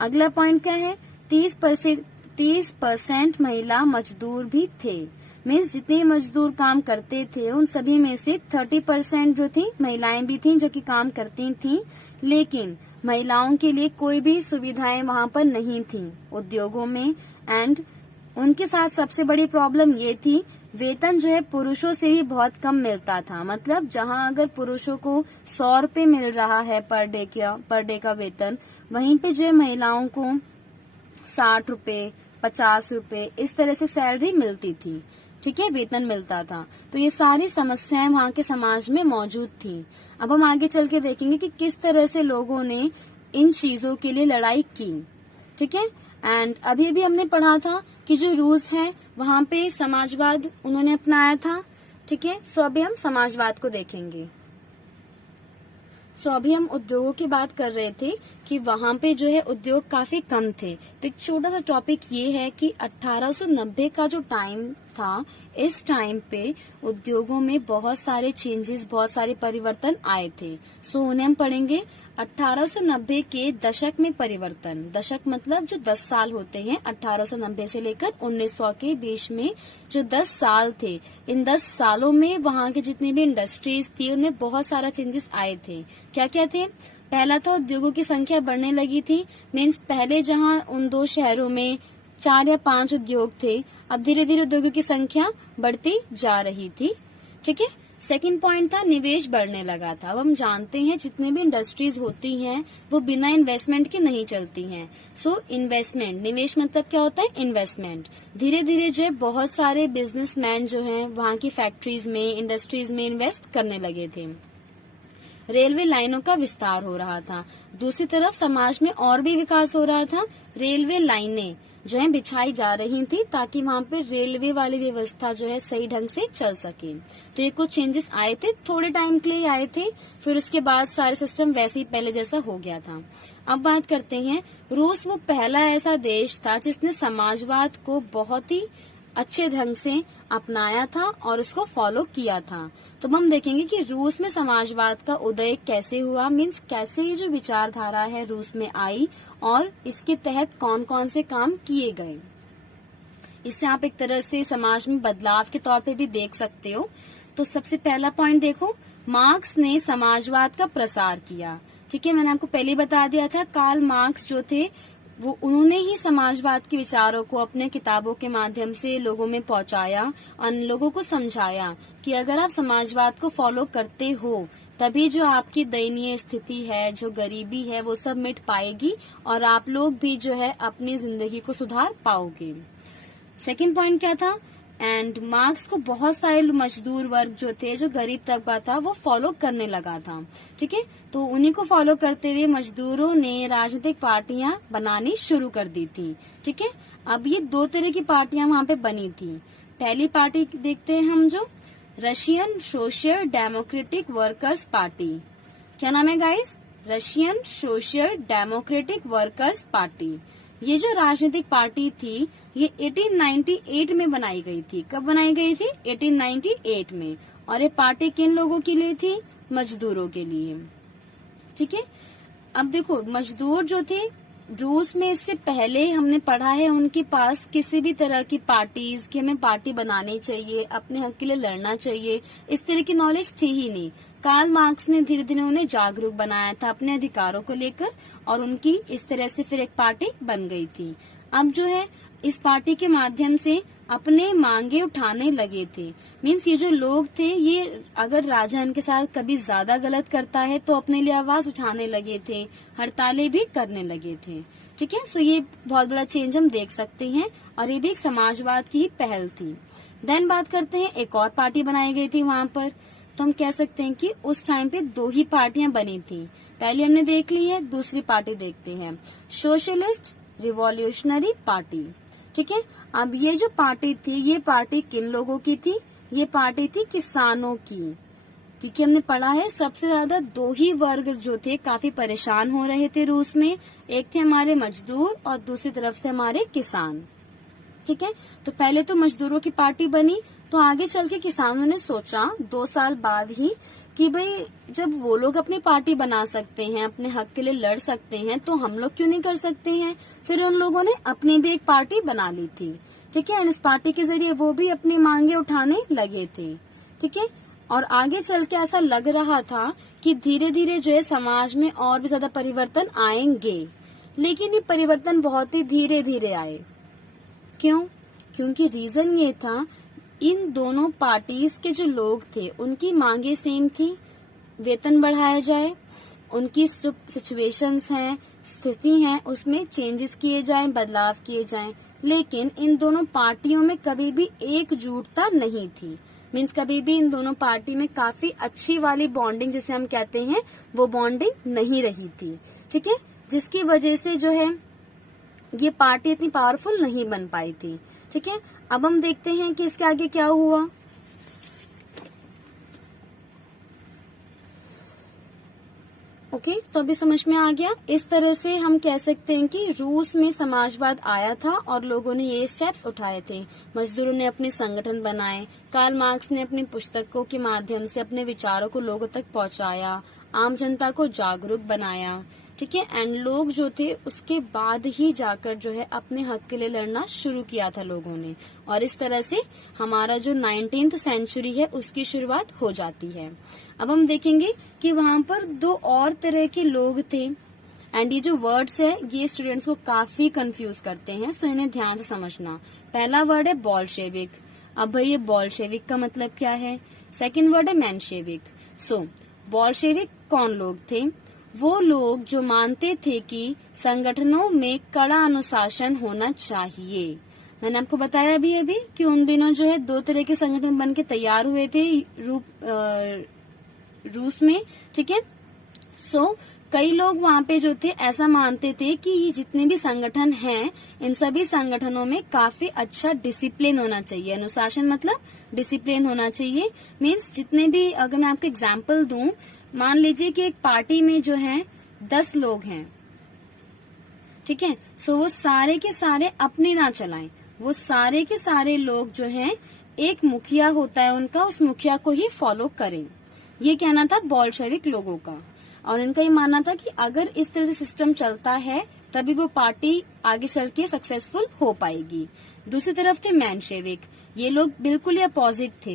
अगला पॉइंट क्या है? 30% महिला मजदूर भी थे। मीन्स जितने मजदूर काम करते थे उन सभी में से 30% जो थी महिलाएं भी थी जो कि काम करती थी, लेकिन महिलाओं के लिए कोई भी सुविधाएं वहां पर नहीं थी उद्योगों में। एंड उनके साथ सबसे बड़ी प्रॉब्लम ये थी, वेतन जो है पुरुषों से भी बहुत कम मिलता था। मतलब जहां अगर पुरुषों को 100 रुपए मिल रहा है पर डे का वेतन, वहीं पे जो है महिलाओं को 60 रुपए, 50 रुपए इस तरह से सैलरी मिलती थी, ठीक है, वेतन मिलता था। तो ये सारी समस्याएं वहां के समाज में मौजूद थी। अब हम आगे चल के देखेंगे कि किस तरह से लोगों ने इन चीजों के लिए लड़ाई की, ठीक है। एंड अभी भी हमने पढ़ा था कि जो रूस है वहां पे समाजवाद उन्होंने अपनाया था, ठीक है। अभी हम समाजवाद को देखेंगे। अभी हम उद्योगों की बात कर रहे थे कि वहां पे जो है उद्योग काफी कम थे। तो एक छोटा सा टॉपिक ये है कि 1890 का जो टाइम था, इस टाइम पे उद्योगों में बहुत सारे चेंजेस, बहुत सारे परिवर्तन आए थे। उन्हें हम पढ़ेंगे 1890 के दशक में परिवर्तन। दशक मतलब जो 10 साल होते हैं, 1890 से लेकर 1900 के बीच में जो 10 साल थे, इन 10 सालों में वहां के जितनी भी इंडस्ट्रीज थी उनमें बहुत सारा चेंजेस आए थे। क्या क्या थे? पहला था उद्योगों की संख्या बढ़ने लगी थी। मीन्स पहले जहां उन 2 शहरों में 4 या 5 उद्योग थे, अब धीरे धीरे उद्योगों की संख्या बढ़ती जा रही थी, ठीक है। सेकंड पॉइंट था निवेश बढ़ने लगा था। अब हम जानते हैं जितने भी इंडस्ट्रीज होती हैं वो बिना इन्वेस्टमेंट के नहीं चलती हैं। इन्वेस्टमेंट, निवेश मतलब क्या होता है? इन्वेस्टमेंट। धीरे धीरे जो है बहुत सारे बिजनेसमैन जो हैं वहां की फैक्ट्रीज में, इंडस्ट्रीज में इन्वेस्ट करने लगे थे। रेलवे लाइनों का विस्तार हो रहा था। दूसरी तरफ समाज में और भी विकास हो रहा था। रेलवे लाइनें जो है बिछाई जा रही थी ताकि वहां पे रेलवे वाली व्यवस्था जो है सही ढंग से चल सके। तो ये कुछ चेंजेस आए थे, थोड़े टाइम के लिए आए थे, फिर उसके बाद सारे सिस्टम वैसे ही पहले जैसा हो गया था। अब बात करते हैं, रूस वो पहला ऐसा देश था जिसने समाजवाद को बहुत ही अच्छे ढंग से अपनाया था और उसको फॉलो किया था। तो हम देखेंगे कि रूस में समाजवाद का उदय कैसे हुआ, मीन्स कैसे ये जो विचारधारा है रूस में आई और इसके तहत कौन कौन से काम किए गए। इससे आप एक तरह से समाज में बदलाव के तौर पे भी देख सकते हो। तो सबसे पहला पॉइंट देखो, मार्क्स ने समाजवाद का प्रसार किया, ठीक है। मैंने आपको पहले बता दिया था, कार्ल मार्क्स जो थे वो उन्होंने ही समाजवाद के विचारों को अपने किताबों के माध्यम से लोगों में पहुंचाया और लोगों को समझाया कि अगर आप समाजवाद को फॉलो करते हो तभी जो आपकी दयनीय स्थिति है, जो गरीबी है, वो सब मिट पाएगी और आप लोग भी जो है अपनी जिंदगी को सुधार पाओगे। सेकंड पॉइंट क्या था? एंड मार्क्स को बहुत सारे मजदूर वर्ग जो थे, जो गरीब तबका था, वो फॉलो करने लगा था। ठीक है, तो उन्हीं को फॉलो करते हुए मजदूरों ने राजनीतिक पार्टियां बनानी शुरू कर दी थी। ठीक है, अब ये दो तरह की पार्टियां वहां पे बनी थी। पहली पार्टी देखते हैं हम, जो Russian social democratic workers party. क्या नाम है guys? Russian social democratic workers party. ये जो राजनीतिक पार्टी थी, ये 1898 में बनाई गई थी। कब बनाई गई थी? 1898 में। और ये पार्टी किन लोगों के लिए थी? मजदूरों के लिए। ठीक है, अब देखो मजदूर जो थे रूस में, इससे पहले हमने पढ़ा है उनके पास किसी भी तरह की पार्टीज की हमें पार्टी बनानी चाहिए, अपने हक के लिए लड़ना चाहिए, इस तरह की नॉलेज थी ही नहीं। कार्ल मार्क्स ने धीरे धीरे उन्हें जागरूक बनाया था अपने अधिकारों को लेकर, और उनकी इस तरह से फिर एक पार्टी बन गई थी। अब जो है इस पार्टी के माध्यम से अपने मांगे उठाने लगे थे। मीन्स ये जो लोग थे, ये अगर राजा इनके साथ कभी ज्यादा गलत करता है तो अपने लिए आवाज उठाने लगे थे, हड़तालें भी करने लगे थे। ठीक है, सो ये बहुत बड़ा चेंज हम देख सकते हैं, और ये भी एक समाजवाद की पहल थी। देन बात करते हैं, एक और पार्टी बनाई गई थी वहां पर। तो हम कह सकते हैं कि उस टाइम पे दो ही पार्टियां बनी थी। पहले हमने देख ली है, दूसरी पार्टी देखते हैं, सोशलिस्ट रिवॉल्यूशनरी पार्टी। ठीक है, अब ये जो पार्टी थी, ये पार्टी किन लोगों की थी? ये पार्टी थी किसानों की। क्योंकि हमने पढ़ा है सबसे ज्यादा दो ही वर्ग जो थे काफी परेशान हो रहे थे रूस में, एक थे हमारे मजदूर और दूसरी तरफ से हमारे किसान। ठीक है, तो पहले तो मजदूरों की पार्टी बनी, तो आगे चल के किसानों ने सोचा 2 साल बाद ही कि भाई जब वो लोग अपनी पार्टी बना सकते हैं, अपने हक के लिए लड़ सकते हैं, तो हम लोग क्यों नहीं कर सकते हैं। फिर उन लोगों ने अपनी भी एक पार्टी बना ली थी। ठीक है, इस पार्टी के जरिए वो भी अपनी मांगे उठाने लगे थे। ठीक है, और आगे चल के ऐसा लग रहा था कि धीरे धीरे जो है समाज में और भी ज्यादा परिवर्तन आएंगे, लेकिन ये परिवर्तन बहुत ही धीरे धीरे आए। क्यों? क्योंकि रीजन ये था, इन दोनों पार्टीज के जो लोग थे उनकी मांगे सेम थी, वेतन बढ़ाया जाए, उनकी जो सिचुएशंस हैं, स्थिति है, उसमें चेंजेस किए जाएं, बदलाव किए जाएं। लेकिन इन दोनों पार्टियों में कभी भी एकजुटता नहीं थी। मीन्स कभी भी इन दोनों पार्टी में काफी अच्छी वाली बॉन्डिंग जिसे हम कहते हैं, वो बॉन्डिंग नहीं रही थी। ठीक है, जिसकी वजह से जो है ये पार्टी इतनी पावरफुल नहीं बन पाई थी। ठीक है, अब हम देखते हैं कि इसके आगे क्या हुआ। ओके, तो अभी समझ में आ गया। इस तरह से हम कह सकते हैं कि रूस में समाजवाद आया था और लोगों ने ये स्टेप्स उठाए थे। मजदूरों ने अपने संगठन बनाए, कार्ल मार्क्स ने अपनी पुस्तकों के माध्यम से अपने विचारों को लोगों तक पहुंचाया, आम जनता को जागरूक बनाया। ठीक है, एंड लोग जो थे उसके बाद ही जाकर जो है अपने हक के लिए लड़ना शुरू किया था लोगों ने, और इस तरह से हमारा जो 19th सेंचुरी है उसकी शुरुआत हो जाती है। अब हम देखेंगे कि वहां पर दो और तरह के लोग थे, एंड ये जो वर्ड्स है ये स्टूडेंट्स को काफी कंफ्यूज करते हैं, सो इन्हें ध्यान से समझना। पहला वर्ड है बोल्शेविक। अब भाई ये बोल्शेविक का मतलब क्या है? सेकंड वर्ड है मेंशेविक। सो बोल्शेविक कौन लोग थे? वो लोग जो मानते थे कि संगठनों में कड़ा अनुशासन होना चाहिए। मैंने आपको बताया अभी कि उन दिनों जो है दो तरह के संगठन बन के तैयार हुए थे रूस में। ठीक है, सो कई लोग वहाँ पे जो थे ऐसा मानते थे कि ये जितने भी संगठन हैं, इन सभी संगठनों में काफी अच्छा डिसिप्लिन होना चाहिए। अनुशासन मतलब डिसिप्लिन होना चाहिए। मीन्स जितने भी, अगर मैं आपको एग्जाम्पल दूं, मान लीजिए कि एक पार्टी में जो है 10 लोग हैं। ठीक है, सो वो सारे के सारे अपनी ना चलाएं, वो सारे के सारे लोग जो हैं, एक मुखिया होता है उनका, उस मुखिया को ही फॉलो करें। ये कहना था बोल्शेविक लोगों का, और इनका ये मानना था कि अगर इस तरह से सिस्टम चलता है तभी वो पार्टी आगे चल के सक्सेसफुल हो पाएगी। दूसरी तरफ थे मेंशेविक। ये लोग बिल्कुल ही अपोजिट थे।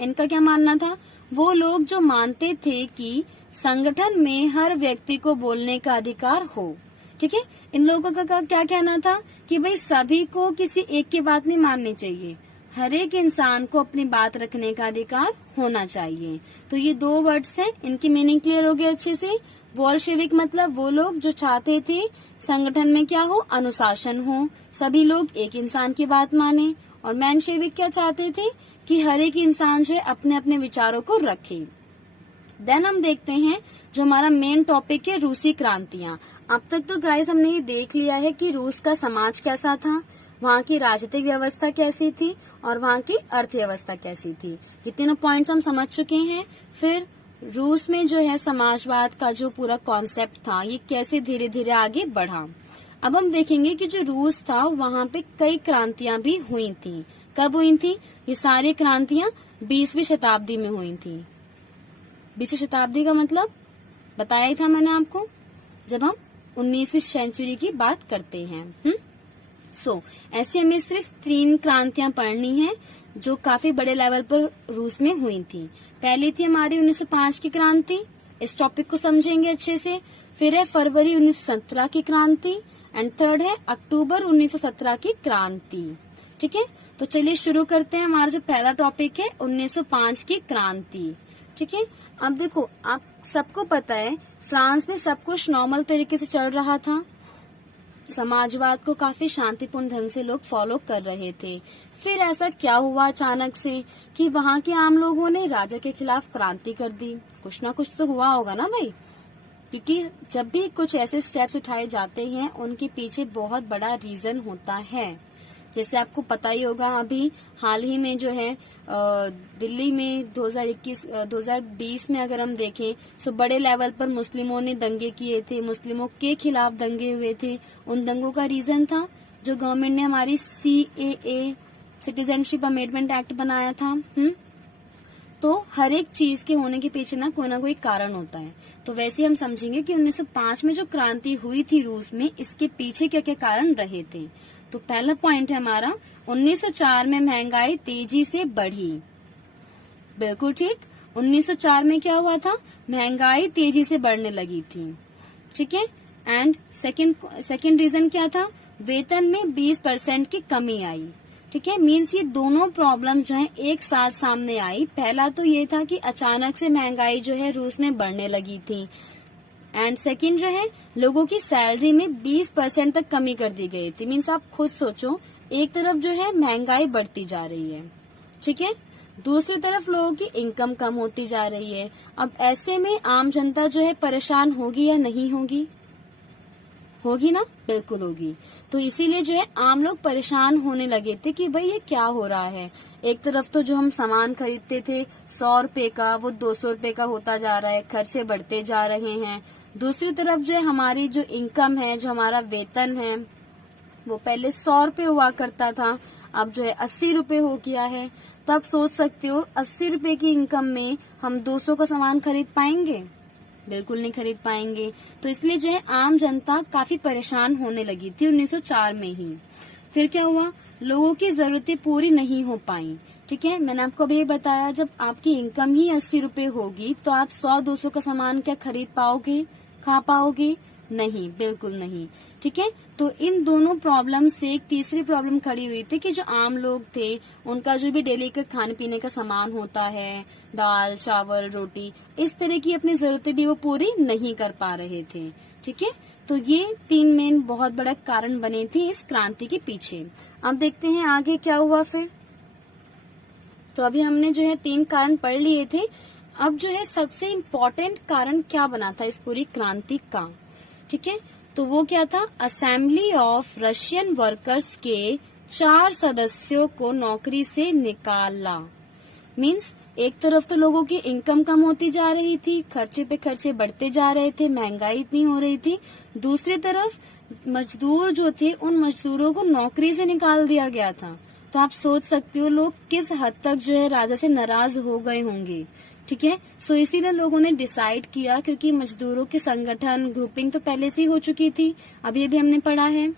इनका क्या मानना था? वो लोग जो मानते थे कि संगठन में हर व्यक्ति को बोलने का अधिकार हो। ठीक है, इन लोगों का क्या कहना था कि भाई सभी को किसी एक की बात नहीं माननी चाहिए, हर एक इंसान को अपनी बात रखने का अधिकार होना चाहिए। तो ये दो वर्ड्स हैं, इनकी मीनिंग क्लियर हो गई अच्छे से। बोल्शेविक मतलब वो लोग जो चाहते थे संगठन में क्या हो, अनुशासन हो, सभी लोग एक इंसान की बात माने, और मेंशेविक क्या चाहते थे कि हर एक इंसान जो है अपने अपने विचारों को रखे। देन हम देखते हैं जो हमारा मेन टॉपिक है रूसी क्रांतियां। अब तक तो गाइस हमने ये देख लिया है कि रूस का समाज कैसा था, वहाँ की राजनीतिक व्यवस्था कैसी थी और वहाँ की अर्थव्यवस्था कैसी थी। ये तीनों पॉइंट्स हम समझ चुके हैं। फिर रूस में जो है समाजवाद का जो पूरा कॉन्सेप्ट था ये कैसे धीरे धीरे आगे बढ़ा। अब हम देखेंगे कि जो रूस था वहाँ पे कई क्रांतियां भी हुई थी। कब हुई थी? ये सारी क्रांतियां 20वीं शताब्दी में हुई थी। 20वीं शताब्दी का मतलब बताया ही था मैंने आपको जब हम 19वीं सेंचुरी की बात करते हैं। ऐसे हमें सिर्फ 3 क्रांतियां पढ़नी है जो काफी बड़े लेवल पर रूस में हुई थी। पहली थी हमारी 1905 की क्रांति, इस टॉपिक को समझेंगे अच्छे से। फिर है फरवरी 1917 की क्रांति एंड थर्ड है अक्टूबर 1917 की क्रांति। ठीक है, तो चलिए शुरू करते हैं। हमारा जो पहला टॉपिक है 1905 की क्रांति। ठीक है, अब देखो आप सबको पता है फ्रांस में सब कुछ नॉर्मल तरीके से चल रहा था। समाजवाद को काफी शांतिपूर्ण ढंग से लोग फॉलो कर रहे थे। फिर ऐसा क्या हुआ अचानक से कि वहाँ के आम लोगों ने राजा के खिलाफ क्रांति कर दी। कुछ ना कुछ तो हुआ होगा ना भाई, क्योंकि जब भी कुछ ऐसे स्टेप्स उठाए जाते हैं उनके पीछे बहुत बड़ा रीजन होता है। जैसे आपको ही होगा अभी हाल ही में जो है दिल्ली में 2020 में अगर हम देखें तो बड़े लेवल पर मुस्लिमों ने दंगे किए थे, मुस्लिमों के खिलाफ दंगे हुए थे। उन दंगों का रीजन था जो गवर्नमेंट ने हमारी CAA सिटीजनशिप अमेंडमेंट एक्ट बनाया था। तो हर एक चीज के होने के पीछे ना कोई कारण होता है। तो वैसे हम समझेंगे कि 1905 में जो क्रांति हुई थी रूस में, इसके पीछे क्या क्या कारण रहे थे। तो पहला पॉइंट है हमारा 1904 में महंगाई तेजी से बढ़ी। बिल्कुल ठीक, 1904 में क्या हुआ था? महंगाई तेजी से बढ़ने लगी थी। ठीक है, एंड सेकंड रीजन क्या था? वेतन में 20% की कमी आई। ठीक है, मीन्स ये दोनों प्रॉब्लम जो है एक साथ सामने आई। पहला तो ये था कि अचानक से महंगाई जो है रूस में बढ़ने लगी थी एंड सेकंड जो है लोगों की सैलरी में 20% तक कमी कर दी गई थी। मीन्स आप खुद सोचो, एक तरफ जो है महंगाई बढ़ती जा रही है, ठीक है, दूसरी तरफ लोगों की इनकम कम होती जा रही है। अब ऐसे में आम जनता जो है परेशान होगी या नहीं होगी? होगी ना, बिल्कुल होगी। तो इसीलिए जो है आम लोग परेशान होने लगे थे कि भाई ये क्या हो रहा है। एक तरफ तो जो हम सामान खरीदते थे 100 रुपए का, वो 200 रुपए का होता जा रहा है, खर्चे बढ़ते जा रहे हैं। दूसरी तरफ जो है हमारी जो इनकम है, जो हमारा वेतन है, वो पहले 100 रुपए हुआ करता था, अब जो है 80 रुपए हो गया है। तो आप सोच सकते हो 80 रुपए की इनकम में हम 200 का सामान खरीद पाएंगे? बिल्कुल नहीं खरीद पाएंगे। तो इसलिए जो है आम जनता काफी परेशान होने लगी थी 1904 में ही। फिर क्या हुआ? लोगों की जरूरतें पूरी नहीं हो पाई। ठीक है, मैंने आपको अभी बताया जब आपकी इनकम ही 80 रुपए होगी तो आप 100-200 का सामान क्या खरीद पाओगे, खा पाओगे? नहीं, बिल्कुल नहीं। ठीक है, तो इन दोनों प्रॉब्लम से एक तीसरी प्रॉब्लम खड़ी हुई थी कि जो आम लोग थे उनका जो भी डेली का खाने पीने का सामान होता है, दाल चावल रोटी, इस तरह की अपनी जरूरतें भी वो पूरी नहीं कर पा रहे थे। ठीक है, तो ये 3 मेन बहुत बड़ा कारण बने थे इस क्रांति के पीछे। अब देखते हैं आगे क्या हुआ फिर। तो अभी हमने जो है 3 कारण पढ़ लिए थे। अब जो है सबसे इम्पोर्टेंट कारण क्या बना था इस पूरी क्रांति का, ठीक है, तो वो क्या था? असेंबली ऑफ रशियन वर्कर्स के 4 सदस्यों को नौकरी से निकाला। मीन्स एक तरफ तो लोगों की इनकम कम होती जा रही थी, खर्चे पे खर्चे बढ़ते जा रहे थे, महंगाई इतनी हो रही थी। दूसरी तरफ मजदूर जो थे उन मजदूरों को नौकरी से निकाल दिया गया था। तो आप सोच सकते हो लोग किस हद तक जो है राजा से नाराज हो गए होंगे। ठीक है, सो इसीलिए लोगों ने डिसाइड किया, क्योंकि मजदूरों के संगठन ग्रुपिंग तो पहले से ही हो चुकी थी, अभी भी हमने पढ़ा है।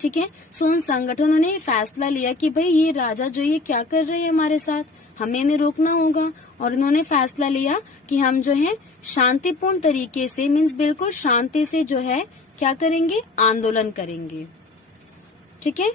ठीक है, सो उन संगठनों ने फैसला लिया कि भाई ये राजा जो ये क्या कर रहे हैं हमारे साथ, हमें इन्हें रोकना होगा। और उन्होंने फैसला लिया कि हम जो है शांतिपूर्ण तरीके से, मीन्स बिल्कुल शांति से जो है क्या करेंगे, आंदोलन करेंगे। ठीक है,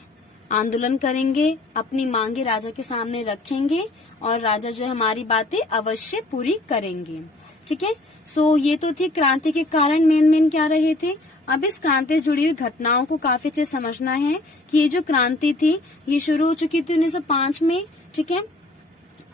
आंदोलन करेंगे, अपनी मांगे राजा के सामने रखेंगे और राजा जो है हमारी बातें अवश्य पूरी करेंगे। ठीक है, सो ये तो थी क्रांति के कारण मेन क्या रहे थे। अब इस क्रांति से जुड़ी हुई घटनाओं को काफी अच्छे समझना है कि ये जो क्रांति थी ये शुरू हो चुकी थी 1905 में। ठीक है,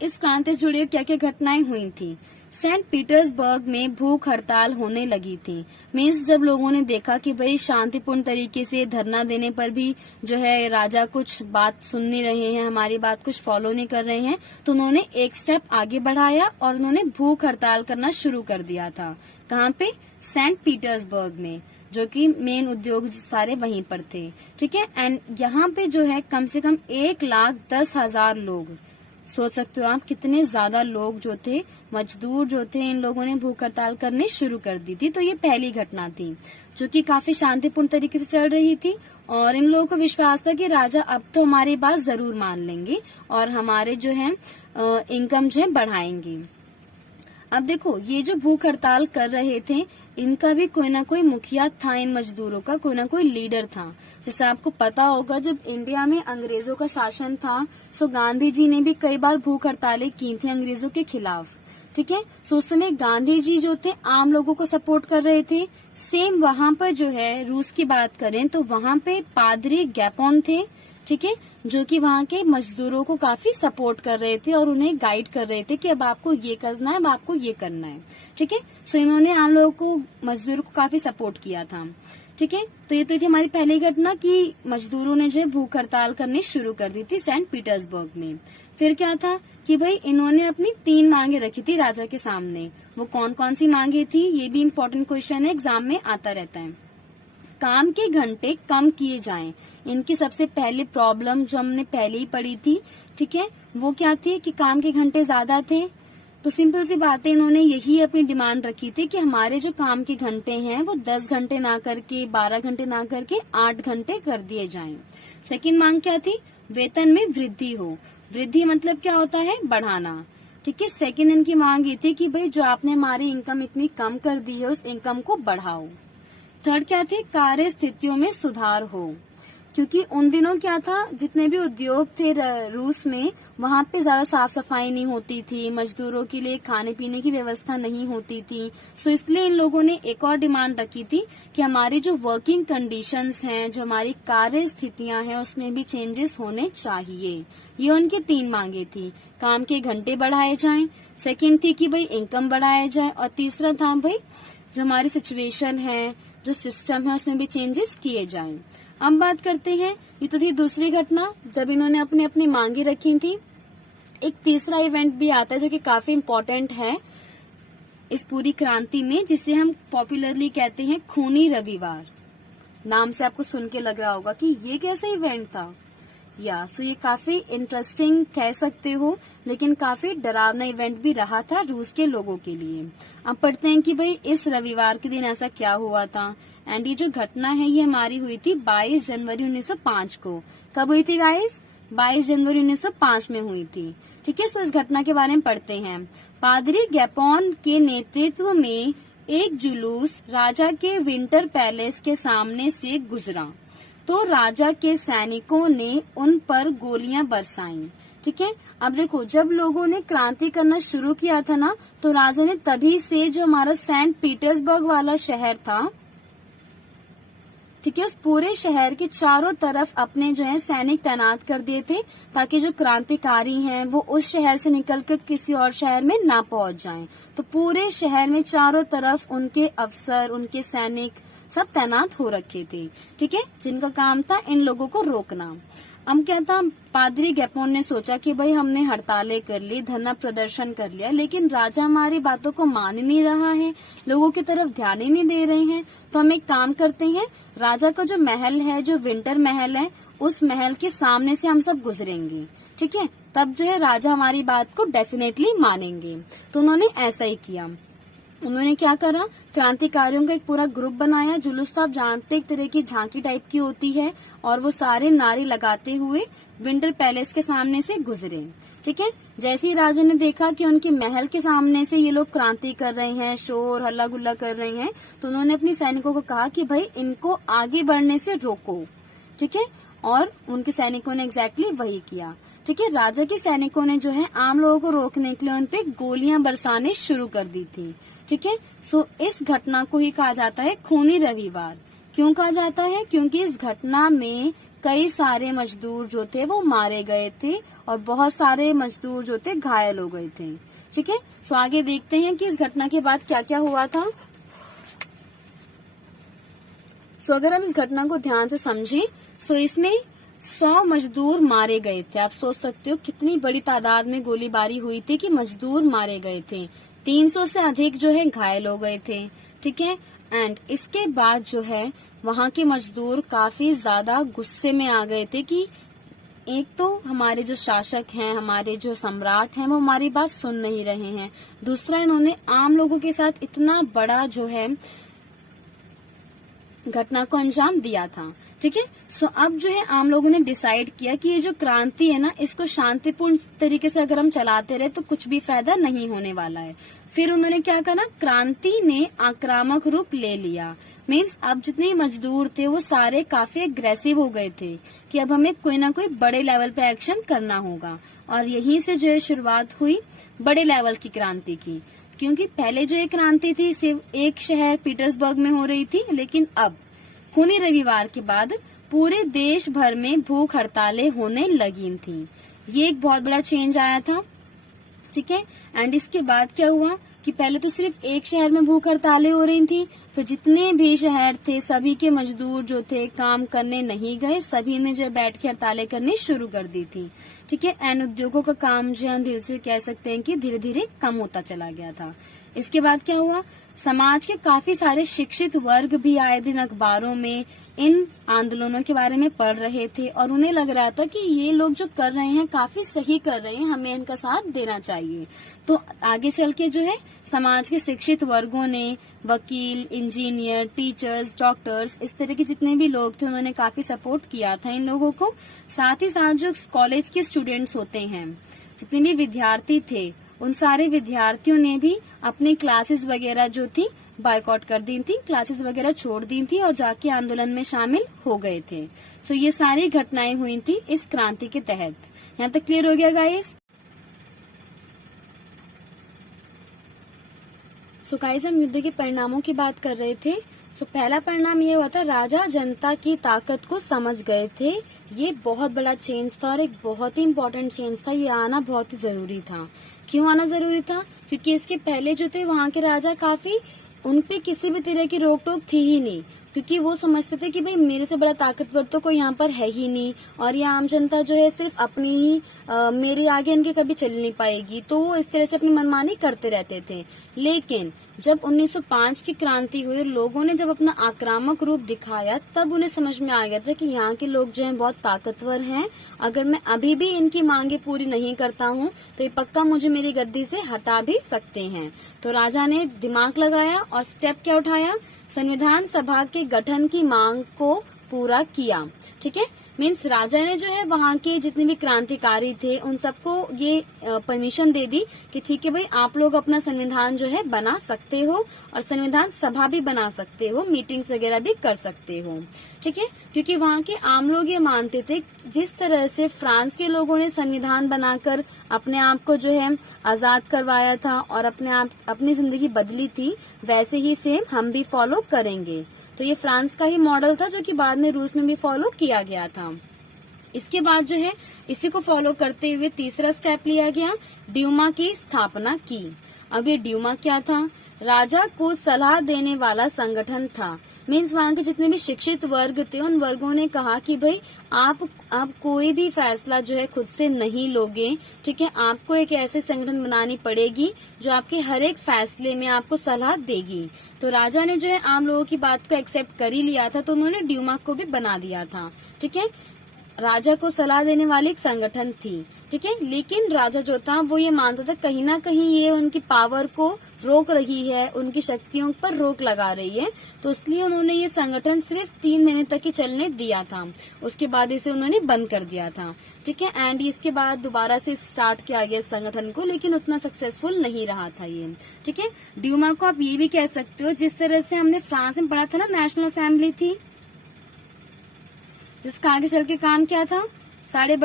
इस क्रांति से जुड़ी हुई क्या क्या घटनाएं हुई थी। सेंट पीटर्सबर्ग में भूख हड़ताल होने लगी थी। मीन्स जब लोगों ने देखा कि भाई शांतिपूर्ण तरीके से धरना देने पर भी जो है राजा कुछ बात सुन नहीं रहे हैं, हमारी बात कुछ फॉलो नहीं कर रहे हैं, तो उन्होंने एक स्टेप आगे बढ़ाया और उन्होंने भूख हड़ताल करना शुरू कर दिया था। कहाँ पे? सेंट पीटर्सबर्ग में, जो कि मेन उद्योग सारे वहीं पर थे। ठीक है, एंड यहाँ पे जो है कम से कम 1,10,000 लोग, सोच सकते हो आप कितने ज्यादा लोग जो थे, मजदूर जो थे, इन लोगों ने भूख हड़ताल करनी शुरू कर दी थी। तो ये पहली घटना थी जो कि काफी शांतिपूर्ण तरीके से चल रही थी और इन लोगों को विश्वास था कि राजा अब तो हमारी बात जरूर मान लेंगे और हमारे जो है इनकम जो है बढ़ाएंगे। अब देखो, ये जो भूख हड़ताल कर रहे थे इनका भी कोई ना कोई मुखिया था, इन मजदूरों का कोई ना कोई लीडर था। जैसे आपको पता होगा जब इंडिया में अंग्रेजों का शासन था सो गांधी जी ने भी कई बार भूख हड़तालें की थी अंग्रेजों के खिलाफ। ठीक है, सो उस समय गांधी जी जो थे आम लोगों को सपोर्ट कर रहे थे। सेम वहां पर जो है रूस की बात करें तो वहां पे पादरी गैपोन थे। ठीक है, जो कि वहाँ के मजदूरों को काफी सपोर्ट कर रहे थे और उन्हें गाइड कर रहे थे कि अब आपको ये करना है, अब आपको ये करना है। ठीक है, सो इन्होंने आम लोगों को, मजदूरों को काफी सपोर्ट किया था। ठीक है, तो ये तो थी हमारी पहली घटना कि मजदूरों ने जो है भूख हड़ताल करनी शुरू कर दी थी सेंट पीटर्सबर्ग में। फिर क्या था कि भाई इन्होंने अपनी 3 मांगे रखी थी राजा के सामने। वो कौन कौन सी मांगे थी, ये भी इम्पोर्टेंट क्वेश्चन है, एग्जाम में आता रहता है। काम के घंटे कम किए जाएं, इनकी सबसे पहली प्रॉब्लम जो हमने पहले ही पढ़ी थी। ठीक है, वो क्या थी कि काम के घंटे ज्यादा थे। तो सिंपल सी बात है, इन्होंने यही अपनी डिमांड रखी थी कि हमारे जो काम के घंटे हैं वो 10 घंटे ना करके, 12 घंटे ना करके 8 घंटे कर दिए जाएं। सेकंड मांग क्या थी? वेतन में वृद्धि हो। वृद्धि मतलब क्या होता है? बढ़ाना। ठीक है, सेकंड इनकी मांग ये थी कि भाई जो आपने हमारी इनकम इतनी कम कर दी है उस इनकम को बढ़ाओ। थर्ड क्या थे? कार्य स्थितियों में सुधार हो, क्योंकि उन दिनों क्या था, जितने भी उद्योग थे रूस में वहां पे ज्यादा साफ सफाई नहीं होती थी, मजदूरों के लिए खाने पीने की व्यवस्था नहीं होती थी। सो इसलिए इन लोगों ने एक और डिमांड रखी थी कि हमारी जो वर्किंग कंडीशंस हैं, जो हमारी कार्य स्थितियां हैं, उसमें भी चेंजेस होने चाहिए। ये उनकी 3 मांगे थी। काम के घंटे बढ़ाए जाएं, सेकेंड थी कि भाई इनकम बढ़ाया जाए, और तीसरा था भाई जो हमारी सिचुएशन है, जो सिस्टम है, उसमें भी चेंजेस किए जाएं। अब बात करते हैं, ये तो थी दूसरी घटना जब इन्होंने अपनी अपनी मांगे रखी थी। एक तीसरा इवेंट भी आता है जो कि काफी इम्पोर्टेंट है इस पूरी क्रांति में, जिसे हम पॉपुलरली कहते हैं खूनी रविवार। नाम से आपको सुन के लग रहा होगा कि ये कैसा इवेंट था। सो ये काफी इंटरेस्टिंग कह सकते हो, लेकिन काफी डरावना इवेंट भी रहा था रूस के लोगों के लिए। अब पढ़ते हैं कि भाई इस रविवार के दिन ऐसा क्या हुआ था। एंड ये जो घटना है ये हमारी हुई थी 22 जनवरी 1905 को। कब हुई थी गाइस? 22 जनवरी 1905 में हुई थी। ठीक है, सो इस घटना के बारे में पढ़ते हैं। पादरी गैपोन के नेतृत्व में एक जुलूस राजा के विंटर पैलेस के सामने से गुजरा तो राजा के सैनिकों ने उन पर गोलियां बरसाईं। ठीक है, अब देखो जब लोगों ने क्रांति करना शुरू किया था ना, तो राजा ने तभी से जो हमारा सेंट पीटर्सबर्ग वाला शहर था, ठीक है, उस पूरे शहर के चारों तरफ अपने जो है सैनिक तैनात कर दिए थे, ताकि जो क्रांतिकारी हैं वो उस शहर से निकलकर किसी और शहर में ना पहुंच जाएं। तो पूरे शहर में चारों तरफ उनके अफसर, उनके सैनिक सब तैनात हो रखे थे। ठीक है, जिनका काम था इन लोगों को रोकना। अब क्या था, पादरी गैपोन ने सोचा कि भाई हमने हड़तालें कर ली, धरना प्रदर्शन कर लिया, लेकिन राजा हमारी बातों को मान ही नहीं रहा है, लोगों की तरफ ध्यान ही नहीं दे रहे हैं। तो हम एक काम करते हैं, राजा का जो महल है, जो विंटर महल है, उस महल के सामने से हम सब गुजरेंगे। ठीक है, तब जो है राजा हमारी बात को डेफिनेटली मानेंगे। तो उन्होंने ऐसा ही किया। उन्होंने क्या करा, क्रांतिकारियों का एक पूरा ग्रुप बनाया। जुलूस तो आप जानते एक तरह की झांकी टाइप की होती है, और वो सारे नारे लगाते हुए विंटर पैलेस के सामने से गुजरे। ठीक है, जैसे ही राजा ने देखा कि उनके महल के सामने से ये लोग क्रांति कर रहे हैं, शोर हल्ला गुल्ला कर रहे हैं, तो उन्होंने अपने सैनिकों को कहा कि भाई इनको आगे बढ़ने से रोको। ठीक है, और उनके सैनिकों ने एग्जैक्टली वही किया। ठीक है, राजा के सैनिकों ने जो है आम लोगों को रोकने के लिए उन पे गोलियां बरसाने शुरू कर दी थी। ठीक है, सो इस घटना को ही कहा जाता है खूनी रविवार। क्यों कहा जाता है? क्योंकि इस घटना में कई सारे मजदूर जो थे वो मारे गए थे और बहुत सारे मजदूर जो थे घायल हो गए थे। ठीक है, सो आगे देखते हैं कि इस घटना के बाद क्या क्या हुआ था। सो अगर हम इस घटना को ध्यान से समझें तो इसमें 100 मजदूर मारे गए थे। आप सोच सकते हो कितनी बड़ी तादाद में गोलीबारी हुई थी कि मजदूर मारे गए थे। 300 से अधिक जो है घायल हो गए थे। ठीक है, एंड इसके बाद जो है वहां के मजदूर काफी ज्यादा गुस्से में आ गए थे कि एक तो हमारे जो शासक हैं, हमारे जो सम्राट हैं, वो हमारी बात सुन नहीं रहे हैं। दूसरा, इन्होंने आम लोगों के साथ इतना बड़ा जो है घटना को अंजाम दिया था। ठीक है, सो अब जो है आम लोगों ने डिसाइड किया कि ये जो क्रांति है ना, इसको शांतिपूर्ण तरीके से अगर हम चलाते रहे तो कुछ भी फायदा नहीं होने वाला है। फिर उन्होंने क्या करा, क्रांति ने आक्रामक रूप ले लिया। मीन्स अब जितने मजदूर थे वो सारे काफी एग्रेसिव हो गए थे कि अब हमें कोई ना कोई बड़े लेवल पे एक्शन करना होगा। और यहीं से जो है शुरुआत हुई बड़े लेवल की क्रांति की। क्योंकि पहले जो ये क्रांति थी सिर्फ एक शहर पीटर्सबर्ग में हो रही थी, लेकिन अब खूनी रविवार के बाद पूरे देश भर में भूख हड़तालें होने लगी थी। ये एक बहुत बड़ा चेंज आया था। ठीक है, एंड इसके बाद क्या हुआ कि पहले तो सिर्फ एक शहर में भूख हड़तालें हो रही थी, फिर जितने भी शहर थे सभी के मजदूर जो थे काम करने नहीं गए, सभी ने जो बैठ के हड़तालें करनी शुरू कर दी थी। ठीक है, एंड उद्योगों का काम जो है धीरे से कह सकते हैं कि धीरे धीरे कम होता चला गया था। इसके बाद क्या हुआ, समाज के काफी सारे शिक्षित वर्ग भी आए दिन अखबारों में इन आंदोलनों के बारे में पढ़ रहे थे और उन्हें लग रहा था कि ये लोग जो कर रहे हैं काफी सही कर रहे हैं, हमें इनका साथ देना चाहिए। तो आगे चल के जो है समाज के शिक्षित वर्गों ने वकील, इंजीनियर, टीचर्स, डॉक्टर्स, इस तरह के जितने भी लोग थे उन्होंने काफी सपोर्ट किया था इन लोगों को। साथ ही साथ जो कॉलेज के स्टूडेंट्स होते हैं, जितने भी विद्यार्थी थे, उन सारे विद्यार्थियों ने भी अपनी क्लासेस वगैरह जो थी बायकॉट कर दी थी, क्लासेस वगैरह छोड़ दी थी और जाके आंदोलन में शामिल हो गए थे। सो ये सारी घटनाएं हुई थी इस क्रांति के तहत। यहाँ तक क्लियर हो गया गाइस? सो गाइस हम युद्ध के परिणामों की बात कर रहे थे। सो पहला परिणाम ये हुआ था, राजा जनता की ताकत को समझ गए थे। ये बहुत बड़ा चेंज था और एक बहुत ही इम्पोर्टेंट चेंज था। ये आना बहुत ही जरूरी था। क्यों आना जरूरी था? क्योंकि इसके पहले जो थे वहाँ के राजा काफी, उनपे किसी भी तरह की रोक टोक थी ही नहीं, क्योंकि वो समझते थे कि भाई मेरे से बड़ा ताकतवर तो कोई यहाँ पर है ही नहीं और ये आम जनता जो है सिर्फ अपनी ही मेरे आगे इनके कभी चल नहीं पाएगी, तो वो इस तरह से अपनी मनमानी करते रहते थे। लेकिन जब 1905 की क्रांति हुई, लोगों ने जब अपना आक्रामक रूप दिखाया, तब उन्हें समझ में आ गया था कि यहाँ के लोग जो हैं बहुत ताकतवर हैं। अगर मैं अभी भी इनकी मांगे पूरी नहीं करता हूँ तो ये पक्का मुझे मेरी गद्दी से हटा भी सकते हैं। तो राजा ने दिमाग लगाया और स्टेप क्या उठाया, संविधान सभा के गठन की मांग को पूरा किया। ठीक है, मीन्स राजा ने जो है वहाँ के जितने भी क्रांतिकारी थे उन सबको ये परमिशन दे दी कि ठीक है भाई, आप लोग अपना संविधान जो है बना सकते हो और संविधान सभा भी बना सकते हो, मीटिंग्स वगैरह भी कर सकते हो। ठीक है, क्योंकि वहाँ के आम लोग ये मानते थे जिस तरह से फ्रांस के लोगों ने संविधान बनाकर अपने आप को जो है आजाद करवाया था और अपनी जिंदगी बदली थी, वैसे ही सेम हम भी फॉलो करेंगे। तो ये फ्रांस का ही मॉडल था जो कि बाद में रूस में भी फॉलो किया गया था। इसके बाद जो है इसी को फॉलो करते हुए तीसरा स्टेप लिया गया, ड्यूमा की स्थापना की। अब ये ड्यूमा क्या था? राजा को सलाह देने वाला संगठन था। मीन्स वहाँ के जितने भी शिक्षित वर्ग थे उन वर्गों ने कहा कि भाई आप कोई भी फैसला जो है खुद से नहीं लोगे। ठीक है, आपको एक ऐसे संगठन बनानी पड़ेगी जो आपके हर एक फैसले में आपको सलाह देगी। तो राजा ने जो है आम लोगों की बात को एक्सेप्ट कर ही लिया था, तो उन्होंने ड्यूमा को भी बना दिया था। ठीक है, राजा को सलाह देने वाली एक संगठन थी। ठीक है, लेकिन राजा जो था वो ये मानता था कहीं ना कहीं ये उनकी पावर को रोक रही है, उनकी शक्तियों पर रोक लगा रही है, तो इसलिए उन्होंने ये संगठन सिर्फ 3 महीने तक ही चलने दिया था। उसके बाद इसे उन्होंने बंद कर दिया था। ठीक है, एंड इसके बाद दोबारा से स्टार्ट किया गया इस संगठन को, लेकिन उतना सक्सेसफुल नहीं रहा था ये। ठीक है, ड्यूमा को आप ये भी कह सकते हो जिस तरह से हमने फ्रांस में पढ़ा था ना, नेशनल असेंबली थी, जिसका आगे चल के काम क्या था, सारे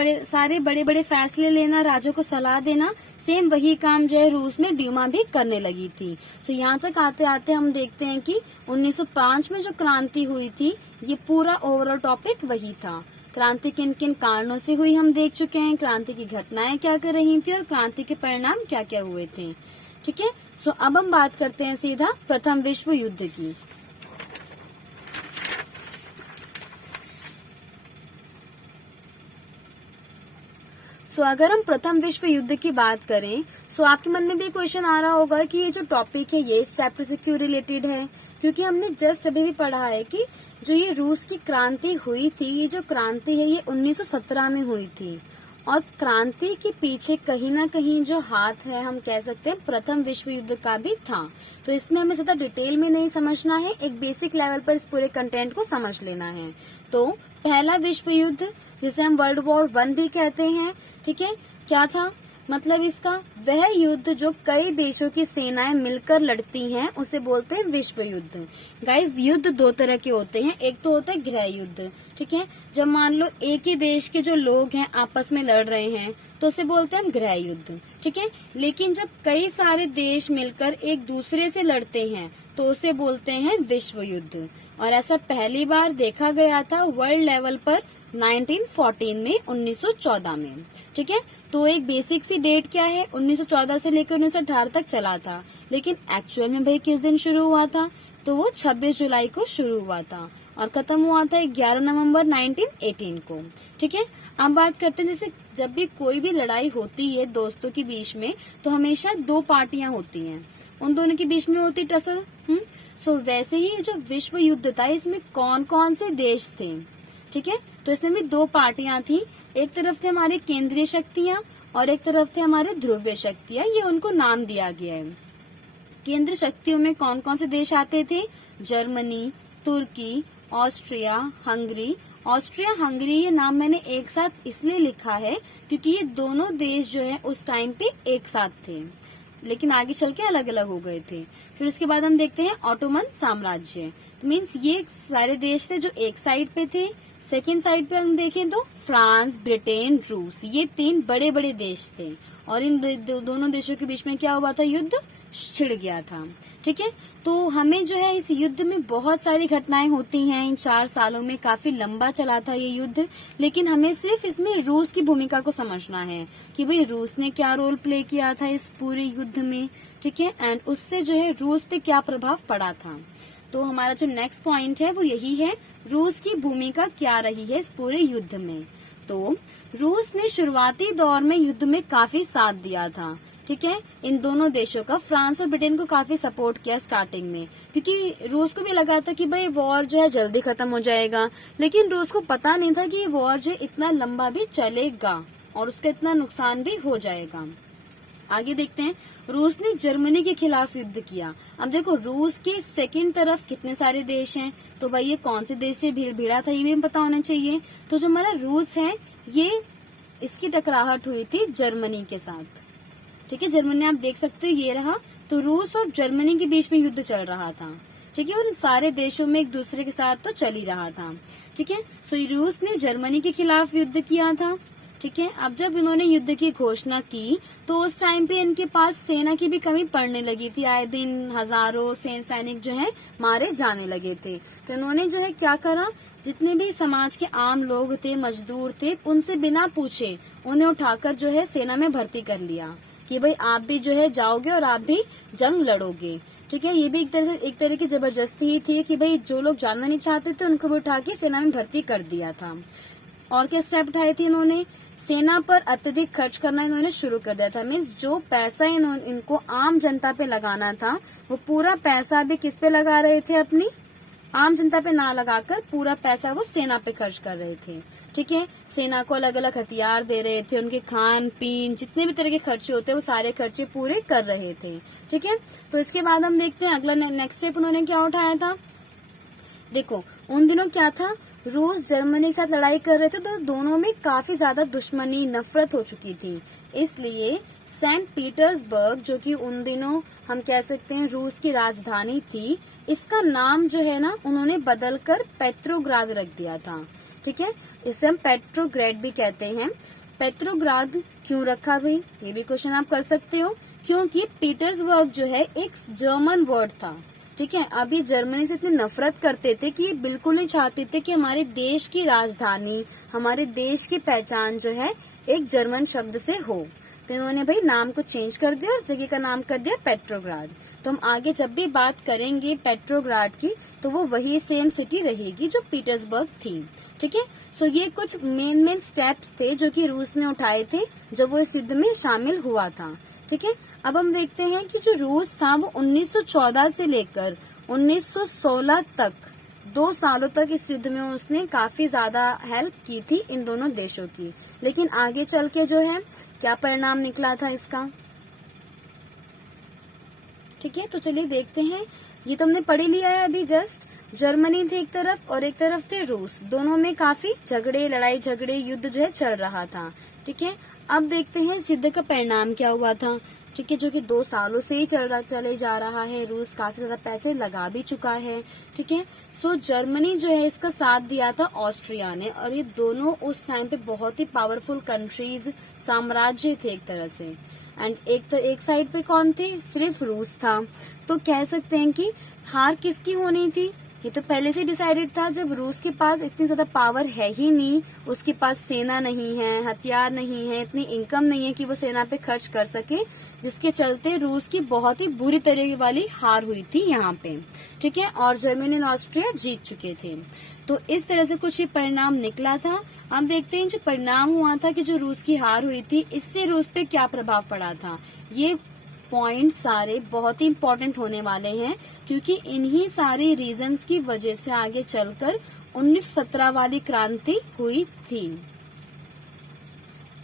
बड़े बड़े फैसले लेना, राजों को सलाह देना। सेम वही काम जो है रूस में ड्यूमा भी करने लगी थी। तो यहाँ तक आते आते हम देखते हैं कि 1905 में जो क्रांति हुई थी, ये पूरा ओवरऑल टॉपिक वही था। क्रांति किन किन कारणों से हुई हम देख चुके हैं, क्रांति की घटनाएं क्या कर रही थी और क्रांति के परिणाम क्या क्या हुए थे। ठीक है, सो अब हम बात करते हैं सीधा प्रथम विश्व युद्ध की। सो अगर हम प्रथम विश्व युद्ध की बात करें, सो आपके मन में भी क्वेश्चन आ रहा होगा कि ये जो टॉपिक है ये इस चैप्टर से क्यों रिलेटेड है, क्योंकि हमने जस्ट अभी भी पढ़ा है कि जो ये रूस की क्रांति हुई थी, ये जो क्रांति है ये 1917 में हुई थी। और क्रांति के पीछे कहीं ना कहीं जो हाथ है, हम कह सकते हैं प्रथम विश्व युद्ध का भी था। तो इसमें हमें ज्यादा डिटेल में नहीं समझना है, एक बेसिक लेवल पर इस पूरे कंटेंट को समझ लेना है। तो पहला विश्व युद्ध, जिसे हम वर्ल्ड वॉर 1 भी कहते हैं, ठीक है, क्या था मतलब इसका, वह युद्ध जो कई देशों की सेनाएं मिलकर लड़ती हैं उसे बोलते हैं विश्व युद्ध। गाइस, युद्ध दो तरह के होते हैं, एक तो होता है गृह युद्ध। ठीक है, जब मान लो एक ही देश के जो लोग हैं आपस में लड़ रहे हैं तो उसे बोलते हैं हम गृह युद्ध। ठीक है, लेकिन जब कई सारे देश मिलकर एक दूसरे से लड़ते हैं तो उसे बोलते हैं विश्व युद्ध। और ऐसा पहली बार देखा गया था वर्ल्ड लेवल पर 1914 में, 1914 में। ठीक है, तो एक बेसिक सी डेट क्या है, 1914 से लेकर 1918 तक चला था, लेकिन एक्चुअल में भाई किस दिन शुरू हुआ था, तो वो 26 जुलाई को शुरू हुआ था और खत्म हुआ था 11 नवंबर 1918 को। ठीक है, अब बात करते हैं, जैसे जब भी कोई भी लड़ाई होती है दोस्तों के बीच में तो हमेशा दो पार्टियां होती हैं, उन दोनों के बीच में होती टसल। सो वैसे ही जो विश्व युद्ध था इसमें कौन कौन से देश थे। ठीक है, तो इसमें भी दो पार्टियां थी, एक तरफ थे हमारी केंद्रीय शक्तियां और एक तरफ थे हमारे ध्रुवीय शक्तियां, ये उनको नाम दिया गया है। केंद्र शक्तियों में कौन कौन से देश आते थे, जर्मनी, तुर्की, ऑस्ट्रिया, हंगरी। ऑस्ट्रिया हंगरी ये नाम मैंने एक साथ इसलिए लिखा है क्योंकि ये दोनों देश जो है उस टाइम पे एक साथ थे, लेकिन आगे चल के अलग अलग हो गए थे। फिर उसके बाद हम देखते हैं ऑटोमन साम्राज्य, तो मीन्स ये सारे देश थे जो एक साइड पे थे। सेकेंड साइड पे हम देखें तो फ्रांस, ब्रिटेन, रूस, ये 3 बड़े बड़े देश थे और इन दोनों देशों के बीच में क्या हुआ था, युद्ध छिड़ गया था। ठीक है, तो हमें जो है इस युद्ध में बहुत सारी घटनाएं होती हैं, इन 4 सालों में काफी लंबा चला था ये युद्ध, लेकिन हमें सिर्फ इसमें रूस की भूमिका को समझना है कि भाई रूस ने क्या रोल प्ले किया था इस पूरे युद्ध में। ठीक है, एंड उससे जो है रूस पे क्या प्रभाव पड़ा था। तो हमारा जो नेक्स्ट पॉइंट है वो यही है, रूस की भूमिका क्या रही है इस पूरे युद्ध में। तो रूस ने शुरुआती दौर में युद्ध में काफी साथ दिया था। ठीक है, इन दोनों देशों का, फ्रांस और ब्रिटेन को काफी सपोर्ट किया स्टार्टिंग में, क्योंकि रूस को भी लगा था कि भाई वॉर जो है जल्दी खत्म हो जाएगा, लेकिन रूस को पता नहीं था कि ये वॉर जो इतना लंबा भी चलेगा और उसका इतना नुकसान भी हो जाएगा। आगे देखते हैं, रूस ने जर्मनी के खिलाफ युद्ध किया। अब देखो रूस के सेकंड तरफ कितने सारे देश हैं, तो भाई ये कौन से देश से भिड़ा था ये भी पता होना चाहिए। तो जो हमारा रूस है ये, इसकी टकराहट हुई थी जर्मनी के साथ। ठीक है, जर्मनी आप देख सकते हो ये रहा, तो रूस और जर्मनी के बीच में युद्ध चल रहा था। ठीक है, और सारे देशों में एक दूसरे के साथ तो चल ही रहा था। ठीक है, तो रूस ने जर्मनी के खिलाफ युद्ध किया था। ठीक है, अब जब इन्होंने युद्ध की घोषणा की तो उस टाइम पे इनके पास सेना की भी कमी पड़ने लगी थी, आए दिन हजारों सैनिक जो है मारे जाने लगे थे। तो इन्होंने जो है क्या करा, जितने भी समाज के आम लोग थे, मजदूर थे, उनसे बिना पूछे उन्हें उठाकर जो है सेना में भर्ती कर लिया कि भाई आप भी जो है जाओगे और आप भी जंग लड़ोगे। ठीक है, ये भी एक तरह की जबरदस्ती ही थी कि भाई जो लोग जानना नहीं चाहते थे उनको भी उठा के सेना में भर्ती कर दिया था। और क्या स्टेप उठाए थे इन्होंने, सेना पर अत्यधिक खर्च करना इन्होंने शुरू कर दिया था। मीन्स जो पैसा इनको आम जनता पे लगाना था वो पूरा पैसा भी किस पे लगा रहे थे, अपनी आम जनता पे ना लगाकर पूरा पैसा वो सेना पे खर्च कर रहे थे। ठीक है, सेना को अलग अलग हथियार दे रहे थे, उनके खान पीन जितने भी तरह के खर्चे होते हैं वो सारे खर्चे पूरे कर रहे थे। ठीक है, तो इसके बाद हम देखते हैं अगला नेक्स्ट स्टेप उन्होंने क्या उठाया था। देखो उन दिनों क्या था, रूस जर्मनी के साथ लड़ाई कर रहे थे तो दोनों में काफी ज्यादा दुश्मनी, नफरत हो चुकी थी। इसलिए सेंट पीटर्सबर्ग, जो कि उन दिनों हम कह सकते हैं रूस की राजधानी थी, इसका नाम जो है ना उन्होंने बदलकर पेट्रोग्राद रख दिया था। ठीक है, इसे हम पेट्रोग्राड भी कहते हैं। पेट्रोग्राद क्यों रखा भाई, ये भी क्वेश्चन आप कर सकते हो। क्योंकि पीटर्सबर्ग जो है एक जर्मन वर्ड था, ठीक है। अब ये जर्मनी से इतनी नफरत करते थे कि ये बिल्कुल नहीं चाहते थे कि हमारे देश की राजधानी, हमारे देश की पहचान जो है एक जर्मन शब्द से हो। तो इन्होंने भाई नाम को चेंज कर दिया और जगह का नाम कर दिया पेट्रोग्राद। तो हम आगे जब भी बात करेंगे पेट्रोग्राड की तो वो वही सेम सिटी रहेगी जो पीटर्सबर्ग थी, ठीक है। सो ये कुछ मेन स्टेप्स थे जो कि रूस ने उठाए थे जब वो इस युद्ध में शामिल हुआ था, ठीक है। अब हम देखते हैं कि जो रूस था वो 1914 से लेकर 1916 तक 2 सालों तक इस युद्ध में उसने काफी ज्यादा हेल्प की थी इन दोनों देशों की। लेकिन आगे चल के जो है क्या परिणाम निकला था इसका, ठीक है। तो चलिए देखते हैं। ये तो हमने पढ़ ही लिया है अभी जस्ट। जर्मनी थी एक तरफ और एक तरफ थे रूस, दोनों में काफी झगड़े, लड़ाई झगड़े, युद्ध जो है चल रहा था, ठीक है। अब देखते हैं इस युद्ध का परिणाम क्या हुआ था, ठीक है, जो कि 2 सालों से ही चले जा रहा है। रूस काफी ज्यादा पैसे लगा भी चुका है, ठीक है। सो जर्मनी जो है इसका साथ दिया था ऑस्ट्रिया ने, और ये दोनों उस टाइम पे बहुत ही पावरफुल कंट्रीज, साम्राज्य थे एक तरह से। एंड एक साइड पे कौन थे, सिर्फ रूस था। तो कह सकते हैं कि हार किसकी होनी थी, ये तो पहले से डिसाइडेड था। जब रूस के पास इतनी ज्यादा पावर है ही नहीं, उसके पास सेना नहीं है, हथियार नहीं है, इतनी इनकम नहीं है कि वो सेना पे खर्च कर सके, जिसके चलते रूस की बहुत ही बुरी तरह वाली हार हुई थी यहाँ पे, ठीक है। और जर्मनी और ऑस्ट्रिया जीत चुके थे। तो इस तरह से कुछ ही परिणाम निकला था। हम देखते हैं जो परिणाम हुआ था कि जो रूस की हार हुई थी इससे रूस पे क्या प्रभाव पड़ा था। ये पॉइंट सारे बहुत ही इम्पोर्टेंट होने वाले हैं, क्योंकि इन्हीं सारे रीजंस की वजह से आगे चलकर 1917 वाली क्रांति हुई थी,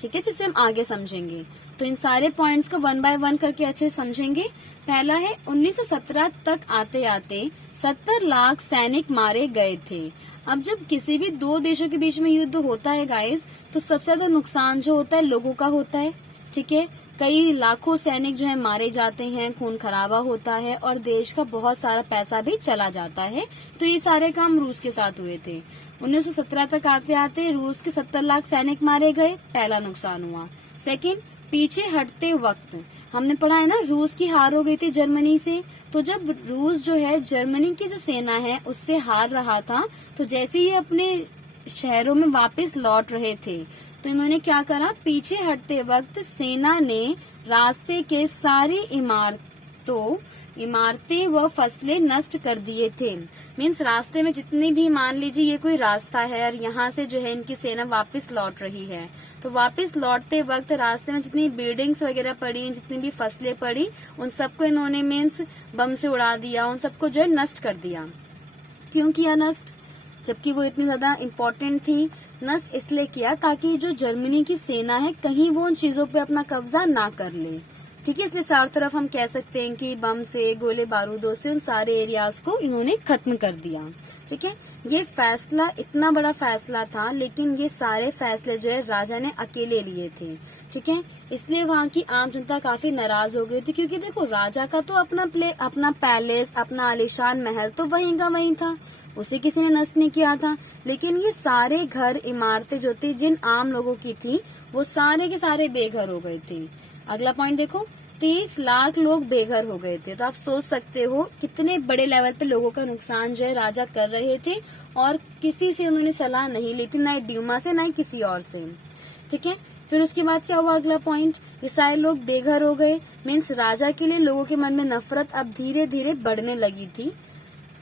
ठीक है, जिसे हम आगे समझेंगे। तो इन सारे पॉइंट्स को 1 बाय 1 करके अच्छे समझेंगे। पहला है 1917 तक आते आते 70 लाख सैनिक मारे गए थे। अब जब किसी भी 2 देशों के बीच में युद्ध होता है गाइस, तो सबसे ज्यादा नुकसान जो होता है लोगों का होता है, ठीक है। कई लाखों सैनिक जो है मारे जाते हैं, खून खराबा होता है और देश का बहुत सारा पैसा भी चला जाता है। तो ये सारे काम रूस के साथ हुए थे। 1917 तक आते आते रूस के 70 लाख सैनिक मारे गए, पहला नुकसान हुआ। सेकंड, पीछे हटते वक्त हमने पढ़ा है ना, रूस की हार हो गई थी जर्मनी से। तो जब रूस जो है जर्मनी की जो सेना है उससे हार रहा था, तो जैसे ही अपने शहरों में वापस लौट रहे थे तो इन्होंने क्या करा, पीछे हटते वक्त सेना ने रास्ते के सारी इमारतें व फसलें नष्ट कर दिए थे। मीन्स रास्ते में जितनी भी, मान लीजिए ये कोई रास्ता है और यहाँ से जो है इनकी सेना वापस लौट रही है, तो वापस लौटते वक्त रास्ते में जितनी बिल्डिंग्स वगैरह पड़ी, जितनी भी फसलें पड़ी, उन सबको इन्होंने मीन्स बम से उड़ा दिया, उन सबको जो है नष्ट कर दिया। क्यों किया नष्ट, जबकि वो इतनी ज्यादा इम्पोर्टेंट थी? नष्ट इसलिए किया ताकि जो जर्मनी की सेना है कहीं वो उन चीजों पे अपना कब्जा ना कर ले, ठीक है। इसलिए चारों तरफ हम कह सकते हैं कि बम से, गोले बारूदों से उन सारे एरियाज को इन्होंने खत्म कर दिया, ठीक है। ये फैसला इतना बड़ा फैसला था, लेकिन ये सारे फैसले जो है राजा ने अकेले लिए थे, ठीक है। इसलिए वहाँ की आम जनता काफी नाराज हो गई थी, क्योंकि देखो राजा का तो अपना पैलेस, अपना आलीशान महल तो वहीं का वहीं था, उसे किसी ने नष्ट नहीं किया था। लेकिन ये सारे घर, इमारतें जो थी जिन आम लोगों की थी, वो सारे के सारे बेघर हो गए थे। अगला पॉइंट देखो, 30 लाख लोग बेघर हो गए थे। तो आप सोच सकते हो कितने बड़े लेवल पे लोगों का नुकसान जो है राजा कर रहे थे, और किसी से उन्होंने सलाह नहीं ली थी, ना ड्यूमा से, ना किसी और से, ठीक है। फिर उसके बाद क्या हुआ, अगला पॉइंट, ये सारे लोग बेघर हो गए, मीन्स राजा के लिए लोगों के मन में नफरत अब धीरे धीरे बढ़ने लगी थी।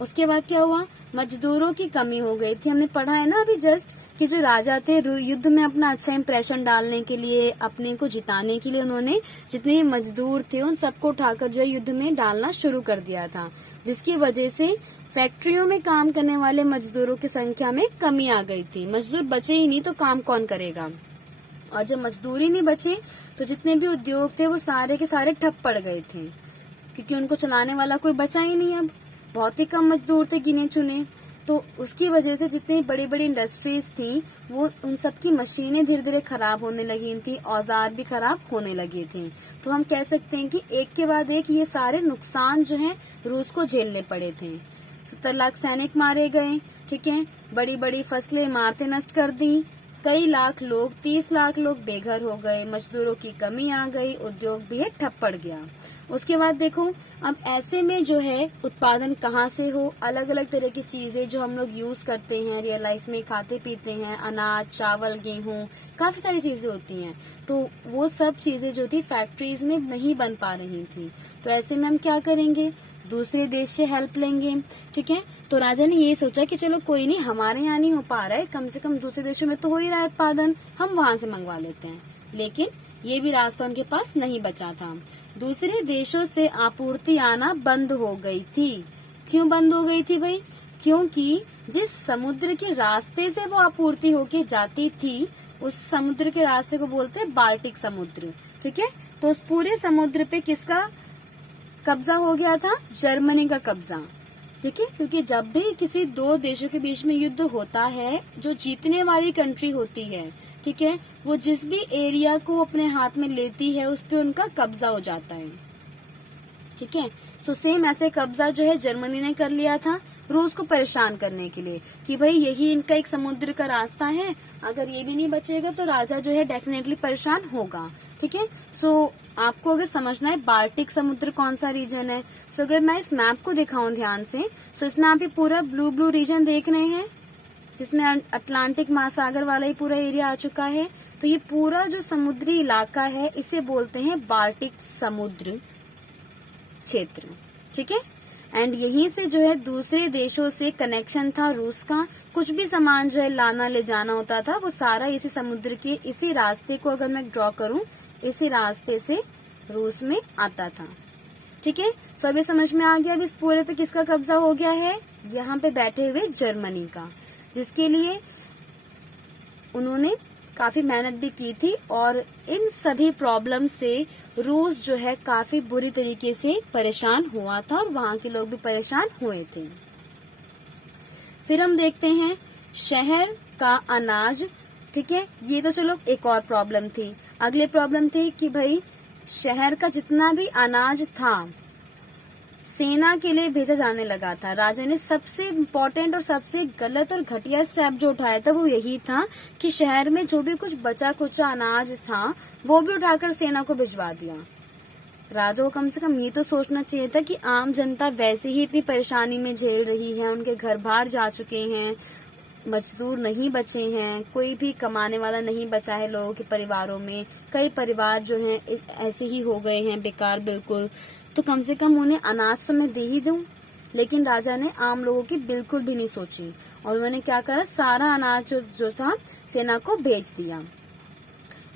उसके बाद क्या हुआ, मजदूरों की कमी हो गई थी। हमने पढ़ा है ना अभी जस्ट कि जो राजा थे युद्ध में अपना अच्छा इंप्रेशन डालने के लिए, अपने को जिताने के लिए उन्होंने जितने भी मजदूर थे उन सबको उठाकर जो है युद्ध में डालना शुरू कर दिया था, जिसकी वजह से फैक्ट्रियों में काम करने वाले मजदूरों की संख्या में कमी आ गई थी। मजदूर बचे ही नहीं तो काम कौन करेगा, और जब मजदूर ही नहीं बचे तो जितने भी उद्योग थे वो सारे के सारे ठप पड़ गए थे, क्योंकि उनको चलाने वाला कोई बचा ही नहीं। अब बहुत ही कम मजदूर थे, गिने चुने। तो उसकी वजह से जितनी बड़ी बड़ी इंडस्ट्रीज थी वो उन सब की मशीनें धीरे धीरे खराब होने लगी थी, औजार भी खराब होने लगे थे। तो हम कह सकते हैं कि एक के बाद एक ये सारे नुकसान जो हैं रूस को झेलने पड़े थे। 70 लाख सैनिक मारे गए। ठीक है, बड़ी बड़ी फसलें, इमारतें नष्ट कर दी, कई लाख लोग, 30 लाख लोग बेघर हो गए, मजदूरों की कमी आ गई, उद्योग भी है ठप पड़ गया। उसके बाद देखो, अब ऐसे में जो है उत्पादन कहाँ से हो, अलग अलग तरह की चीजें जो हम लोग यूज करते हैं, रियल लाइफ में खाते पीते हैं, अनाज, चावल, गेहूं, काफी सारी चीजें होती हैं, तो वो सब चीजें जो थी फैक्ट्रीज में नहीं बन पा रही थी। तो ऐसे में हम क्या करेंगे, दूसरे देश से हेल्प लेंगे। ठीक है, तो राजा ने ये सोचा कि चलो कोई नहीं, हमारे यहाँ नहीं हो पा रहा है, कम से कम दूसरे देशों में तो हो ही रहा है उत्पादन, हम वहां से मंगवा लेते हैं। लेकिन ये भी रास्ता उनके पास नहीं बचा था। दूसरे देशों से आपूर्ति आना बंद हो गई थी। क्यों बंद हो गई थी भाई? क्योंकि जिस समुद्र के रास्ते से वो आपूर्ति होके जाती थी, उस समुद्र के रास्ते को बोलते हैं बाल्टिक समुद्र। ठीक है, तो उस पूरे समुद्र पे किसका कब्जा हो गया था? जर्मनी का कब्जा। ठीक है, क्योंकि जब भी किसी दो देशों के बीच में युद्ध होता है, जो जीतने वाली कंट्री होती है, ठीक है, वो जिस भी एरिया को अपने हाथ में लेती है उस पे उनका कब्जा हो जाता है। ठीक है, सो सेम ऐसे कब्जा जो है जर्मनी ने कर लिया था रूस को परेशान करने के लिए कि भाई यही इनका एक समुद्र का रास्ता है, अगर ये भी नहीं बचेगा तो राजा जो है डेफिनेटली परेशान होगा। ठीक है, सो आपको अगर समझना है बाल्टिक समुद्र कौन सा रीजन है, तो अगर मैं इस मैप को दिखाऊं ध्यान से, तो इसमें आप ये पूरा ब्लू रीजन देख रहे हैं, जिसमें अटलांटिक महासागर वाला ही पूरा एरिया आ चुका है। तो ये पूरा जो समुद्री इलाका है इसे बोलते हैं बाल्टिक समुद्र क्षेत्र। ठीक है, एंड यहीं से जो है दूसरे देशों से कनेक्शन था रूस का। कुछ भी सामान जो है लाना ले जाना होता था, वो सारा इसी समुद्र के इसी रास्ते को अगर मैं ड्रॉ करूं, इसी रास्ते से रूस में आता था। ठीक है, सभी समझ में आ गया। अब इस पूरे पे किसका कब्जा हो गया है? यहाँ पे बैठे हुए जर्मनी का, जिसके लिए उन्होंने काफी मेहनत भी की थी, और इन सभी प्रॉब्लम से रूस जो है काफी बुरी तरीके से परेशान हुआ था, और वहाँ के लोग भी परेशान हुए थे। फिर हम देखते हैं शहर का अनाज। ठीक है, ये तो चलो एक और प्रॉब्लम थी। अगले प्रॉब्लम थी कि भाई शहर का जितना भी अनाज था सेना के लिए भेजा जाने लगा था। राजा ने सबसे इम्पोर्टेंट और सबसे गलत और घटिया स्टेप जो उठाया था वो यही था कि शहर में जो भी कुछ बचा कुचा अनाज था वो भी उठाकर सेना को भिजवा दिया। राजा को कम से कम ये तो सोचना चाहिए था कि आम जनता वैसे ही इतनी परेशानी में झेल रही है, उनके घर बाहर जा चुके हैं, मजदूर नहीं बचे हैं, कोई भी कमाने वाला नहीं बचा है लोगों के परिवारों में, कई परिवार जो हैं ऐसे ही हो गए हैं बेकार बिल्कुल, तो कम से कम उन्हें अनाज तो मैं दे ही दूं। लेकिन राजा ने आम लोगों की बिल्कुल भी नहीं सोची, और उन्होंने क्या करा, सारा अनाज जो था सेना को भेज दिया।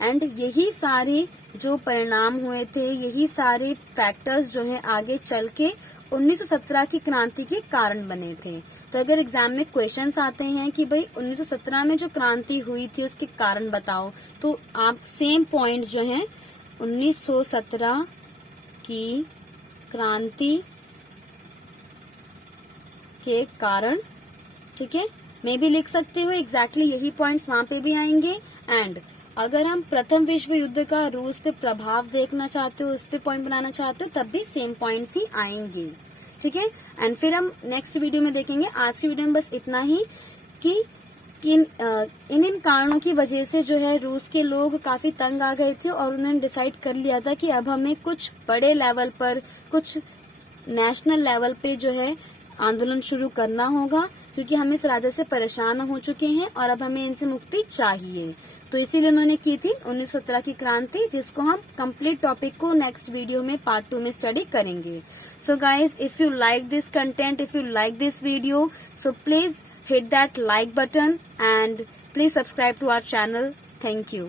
एंड यही सारे जो परिणाम हुए थे, यही सारे फैक्टर्स जो हैं आगे चल के 1917 की क्रांति के कारण बने थे। तो अगर एग्जाम में क्वेश्चंस आते हैं कि भाई 1917 में जो क्रांति हुई थी उसके कारण बताओ, तो आप सेम पॉइंट्स जो हैं 1917 की क्रांति के कारण, ठीक है, मैं भी लिख सकते हो, एग्जैक्टली यही पॉइंट्स वहां पे भी आएंगे। एंड अगर हम प्रथम विश्व युद्ध का रूस पे प्रभाव देखना चाहते हो, उस पे पॉइंट बनाना चाहते हो, तब भी सेम पॉइंट्स ही आएंगे। ठीक है, एंड फिर हम नेक्स्ट वीडियो में देखेंगे। आज की वीडियो में बस इतना ही कि इन कारणों की वजह से जो है रूस के लोग काफी तंग आ गए थे, और उन्होंने डिसाइड कर लिया था कि अब हमें कुछ बड़े लेवल पर, कुछ नेशनल लेवल पे जो है आंदोलन शुरू करना होगा, क्योंकि हम इस राजा से परेशान हो चुके हैं और अब हमें इनसे मुक्ति चाहिए। तो इसीलिए उन्होंने की थी 1917 की क्रांति, जिसको हम कंप्लीट टॉपिक को नेक्स्ट वीडियो में पार्ट 2 में स्टडी करेंगे। So guys, if you like this content, if you like this video, so please hit that like button and please subscribe to our channel. Thank you.